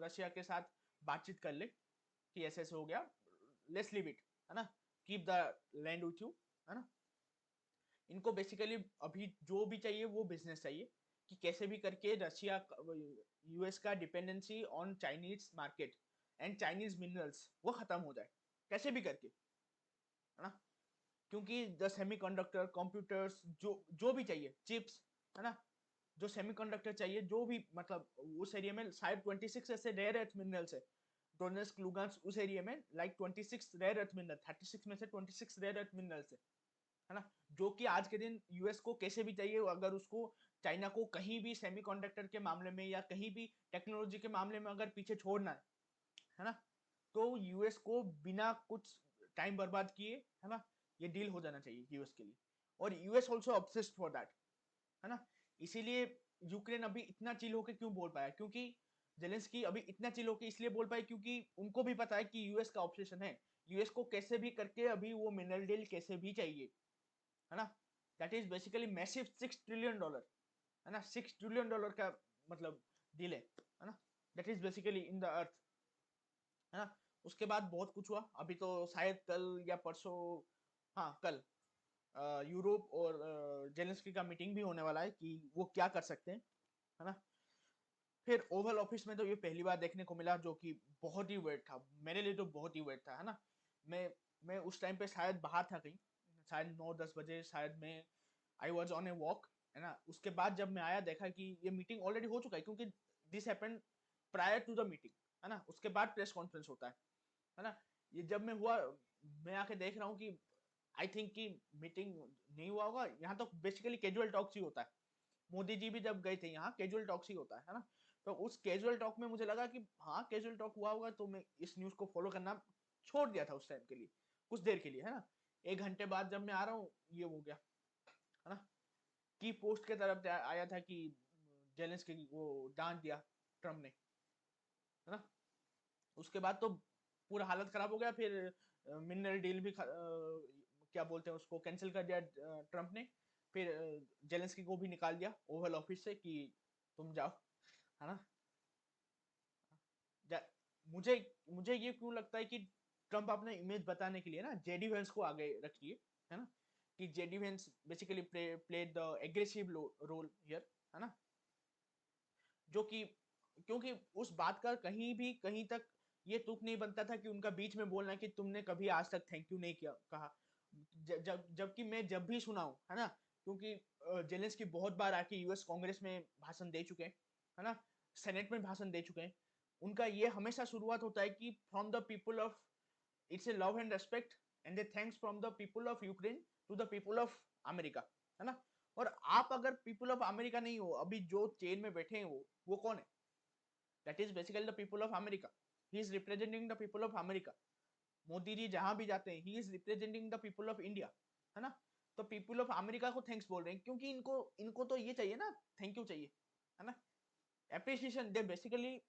रशिया के साथ बातचीत कर ले कि ऐसे ऐसे हो गया, लेट्स लीव इट, है ना, keep the land with you, है ना। इनको बेसिकली अभी जो भी चाहिए वो बिजनेस चाहिए, कि कैसे भी करके रशिया यूएस का dependency on Chinese market and Chinese minerals वो खत्म हो जाए, कैसे भी करके, है ना। क्योंकि द सेमीकंडक्टर कंप्यूटर्स जो भी चाहिए, चिप्स, है ना, जो सेमीकंडक्टर चाहिए, जो भी मतलब उस एरिया में शायद 26 ऐसे रेयर अर्थ मिनरल्स है, डोनेट्स्क लुगांस्क उस एरिया में, लाइक 26 रेयर अर्थ मिनरल, 36 में से 26 रेयर अर्थ मिनरल्स है ना, जो कि आज के दिन यूएस को कैसे भी चाहिए। अगर उसको चाइना को कहीं भी सेमीकंडक्टर के मामले में या कहीं भी टेक्नोलॉजी के मामले में अगर पीछे छोड़ना है ना, तो यूएस को बिना कुछ टाइम बर्बाद किए, है ना, ये डील हो जाना चाहिए यूएस के लिए। और US also obsessed for that, है ना। इसीलिए यूक्रेन अभी इतना चिल होके क्यों बोल पाया, क्योंकि जेलेंस्की अभी इतना चिल होके इसलिए बोल पाए क्योंकि उनको भी पता है कि यूएस का ऑब्सेशन है, यूएस को कैसे भी करके अभी वो मिनरल डील कैसे भी चाहिए, है ना। That is basically massive $6 trillion, है ना, $6 ट्रिलियन का मतलब डील है ना। That is basically in the earth, है ना। उसके बाद बहुत कुछ हुआ, अभी तो शायद कल या परसों, हाँ कल, यूरोप और जेलेंस्की का मीटिंग भी होने वाला है कि वो क्या कर सकते हैं, है ना। फिर ओवल ऑफिस में तो ये पहली बार देखने को मिला, जो कि बहुत ही वेट था मेरे लिए, तो बहुत ही वेट था, है ना। मैं उस टाइम पे शायद बाहर था कहीं, शायद 9-10 बजे, शायद मैं I was on a walk, है ना। उसके बाद जब मैं आया देखा कि ये मीटिंग ऑलरेडी हो चुका है, क्योंकि this happened prior to the meeting, है ना। उसके बाद प्रेस कॉन्फ्रेंस होता है ना। ये जब मैं हुआ, मैं आके देख रहा हूँ कि आई थिंक कि मीटिंग नहीं हुआ होगा, यहाँ तो बेसिकली कैजुअल टॉक्स ही होता है। मोदी जी भी जब गए थे यहाँ कैजुअल टॉक्स ही होता है ना। तो उस कैजुअल टॉक में मुझे लगा कि हाँ कैजुअल टॉक हुआ होगा, तो मैं इस न्यूज को फॉलो करना छोड़ दिया था उस टाइम के लिए, कुछ देर के लिए, है ना। 1 घंटे बाद जब मैं आ रहा हूँ, ये हो गया, है ना। की पोस्ट के तरफ आया था कि जेलेंस्की को डांट दिया ट्रम्प ने, है ना। उसके बाद तो पूरा हालत खराब हो गया। फिर मिनरल डील भी क्या बोलते हैं उसको, कैंसिल कर दिया ट्रम्प ने। फिर जेलेंस्की को भी निकाल दिया ओवल ऑफिस से कि तुम जाओ, है ना। मुझे मुझे ये क्यों लगता है कि ट्रम्प अपने इमेज बताने के लिए ना जेडी वेंस को आगे रखिए, है ना, कि JD Vance basically played the aggressive role here, है ना। जो कि क्योंकि उस बात का कहीं तक ये तुक नहीं बनता था कि उनका बीच में बोलना कि तुमने कभी आज तक थैंक यू नहीं किया कहा, जबकि मैं जब भी सुना हूं, है ना, क्योंकि जेलेंस्की बहुत बार आके यूएस कांग्रेस में भाषण दे चुके हैं, है ना। सेनेट में भाषण दे चुके हैं, उनका ये हमेशा शुरुआत होता है कि from the people of, it's a love and respect and they thanks from the people of Ukraine to the people of America, है ना। और आप अगर पीपल ऑफ अमेरिका नहीं हो, अभी जो चेन में बैठे हैं वो कौन है? That is basically the people of America, he is representing the people of America. Modi ji जहां भी जाते हैं, he is representing the people of India, है ना। तो पीपल ऑफ अमेरिका को थैंक्स बोल रहे हैं, क्योंकि इनको इनको तो ये चाहिए ना, थैंक यू चाहिए, है ना, appreciation. They basically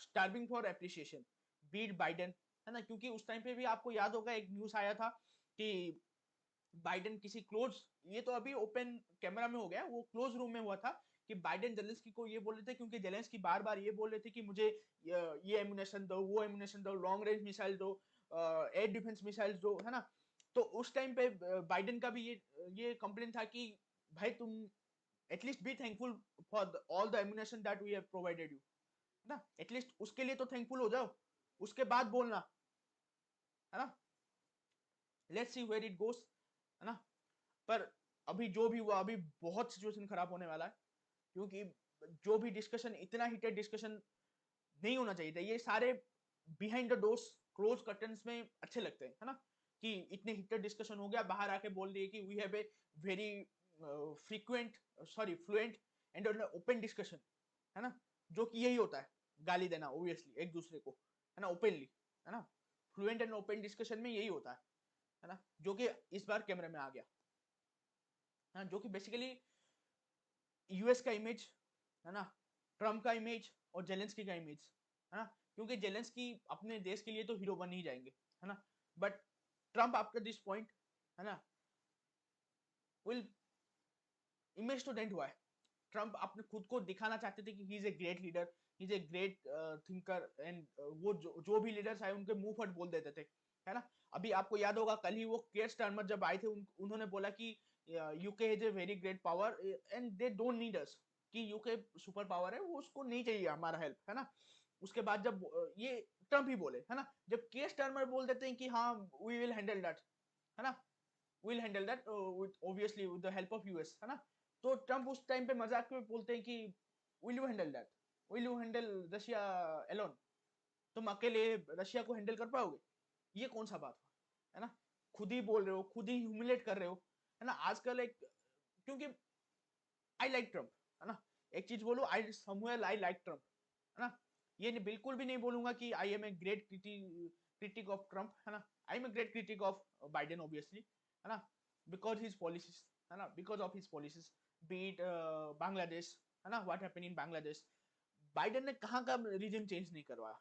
starving for appreciation, beat Biden, है ना। क्योंकि उस टाइम पे भी आपको याद होगा एक न्यूज आया था कि बाइडेन किसी क्लोज, ये तो अभी ओपन कैमरा में हो गया, वो क्लोज रूम में हुआ था कि बाइडेन जेलेंस्की को ये बोल रहे थे, क्योंकि जेलेंस्की बार बार ये बोल रहे थे कि मुझे ये एमुनेशन दो, वो एमुनेशन दो, लॉन्ग रेंज मिसाइल दो, एयर डिफेंस मिसाइल दो, है ना। तो उस टाइम पे बाइडेन का भी ये कंप्लेन था कि भाई तुम at least be thankful for all the ammunition that we have provided you, है ना। एटलीस्ट उसके लिए तो थैंकफुल हो जाओ, उसके बाद बोलना, है ना। Let's see where it goes, है ना। पर अभी जो भी हुआ, अभी बहुत सिचुएशन खराब होने वाला है, क्योंकि जो भी डिस्कशन, इतना हीटेड डिस्कशन नहीं होना चाहिए था। ये सारे behind the doors close curtains में अच्छे लगते हैं, है ना, कि इतने हीटेड डिस्कशन हो गया, बाहर आके बोल दिए कि we have a very frequent, sorry fluent and open discussion, है ना। जो कि यही होता है, गाली देना ऑब्वियसली एक दूसरे को, है ना, ओपनली, है ना। फ्लुएंट एंड ओपन डिस्कशन में यही होता है ना, जो कि इस बार कैमरे में आ गया, हाँ, जो कि बेसिकली यूएस का इमेज, है ना, ट्रम्प का इमेज और जेलेंस्की का इमेज, है ना। क्योंकि जेलेंस्की अपने देश के लिए तो हीरो बन ही जाएंगे, है ना, but Trump after this point, है ना, विल इमेज तो डेंट हुआ है। ट्रम्प अपने खुद को दिखाना चाहते थे कि he is a great leader, he is a great thinker, and वो जो भी लीडर्स आए उनके मुंह फट बोल देते थे, है ना। अभी आपको याद होगा कल ही वो केयर स्टारमर जब आए थे, उन्होंने बोला कि UK is a very great power and they don't need us, कि यूके सुपर पावर है, वो उसको नहीं चाहिए हमारा हेल्प, है ना। उसके बाद जब ये ट्रम्प ही बोले, है ना, जब केयर स्टारमर बोल देते हैं कि हाँ वी विल हैंडल दैट, है ना, will handle that with obviously with the help of US, है ना। तो ट्रम्प उस टाइम पे मजाक में बोलते हैं कि will you handle that, will you handle Russia alone, तुम अकेले रशिया को हैंडल कर पाओगे? ये कौन सा बात हुआ, है ना। खुद ही बोल रहे हो, खुद ही ह्यूमिलेट कर रहे हो, है ना। आजकल एक, क्योंकि आई लाइक ट्रम्प, है ना, एक चीज बोलो, I somewhere I like Trump, है ना। ये बिल्कुल भी नहीं बोलूंगा कि I am a great critic of Trump, है ना। I am a great critic of Biden obviously, है ना, बिकॉज हिज पॉलिसीज, है ना, because of his policies, beat Bangladesh, है ना, what happened in Bangladesh, Biden ने कहाँ का रिजिम चेंज नहीं करवाया,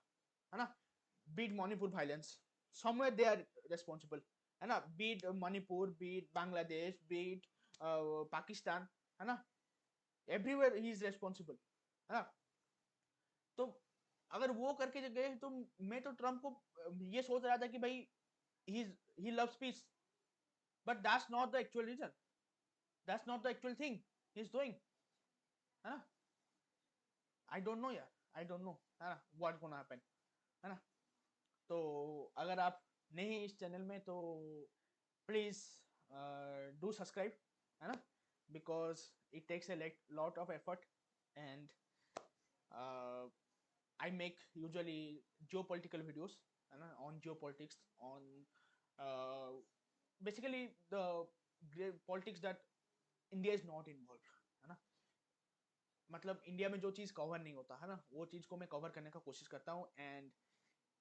है ना। Beat Manipur violence, somewhere they are responsible, है ना, beat Manipur, beat Bangladesh, beat Pakistan, है ना, एवरीवेयर ही इज रेस्पॉन्सिबल, है ना। तो अगर वो करके गए तो मैं तो ट्रम्प को ये सोच रहा था कि भाई he loves peace, but that's not the actual reason, that's not the actual thing he is doing, है ना। आई डोंट नो यार, आई डोंट नो, है ना, व्हाट गोना हैपन, है ना। तो अगर आप नहीं इस चैनल में तो प्लीज डू सब्सक्राइब, है ना, because it takes a lot of effort and I make usually geopolitical videos, on geopolitics, on basically the politics that India is not involved, है ना। मतलब इंडिया में जो चीज कवर नहीं होता, है ना, वो चीज को मैं कवर करने का कोशिश करता हूँ। And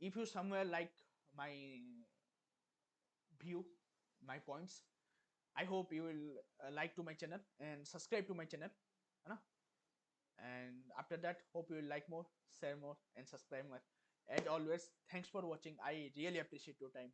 if you somewhere like my view, my points, I hope you will like to my channel and subscribe to my channel, है ना। And after that, hope you will like more, share more, and subscribe more. As always, thanks for watching. I really appreciate your time.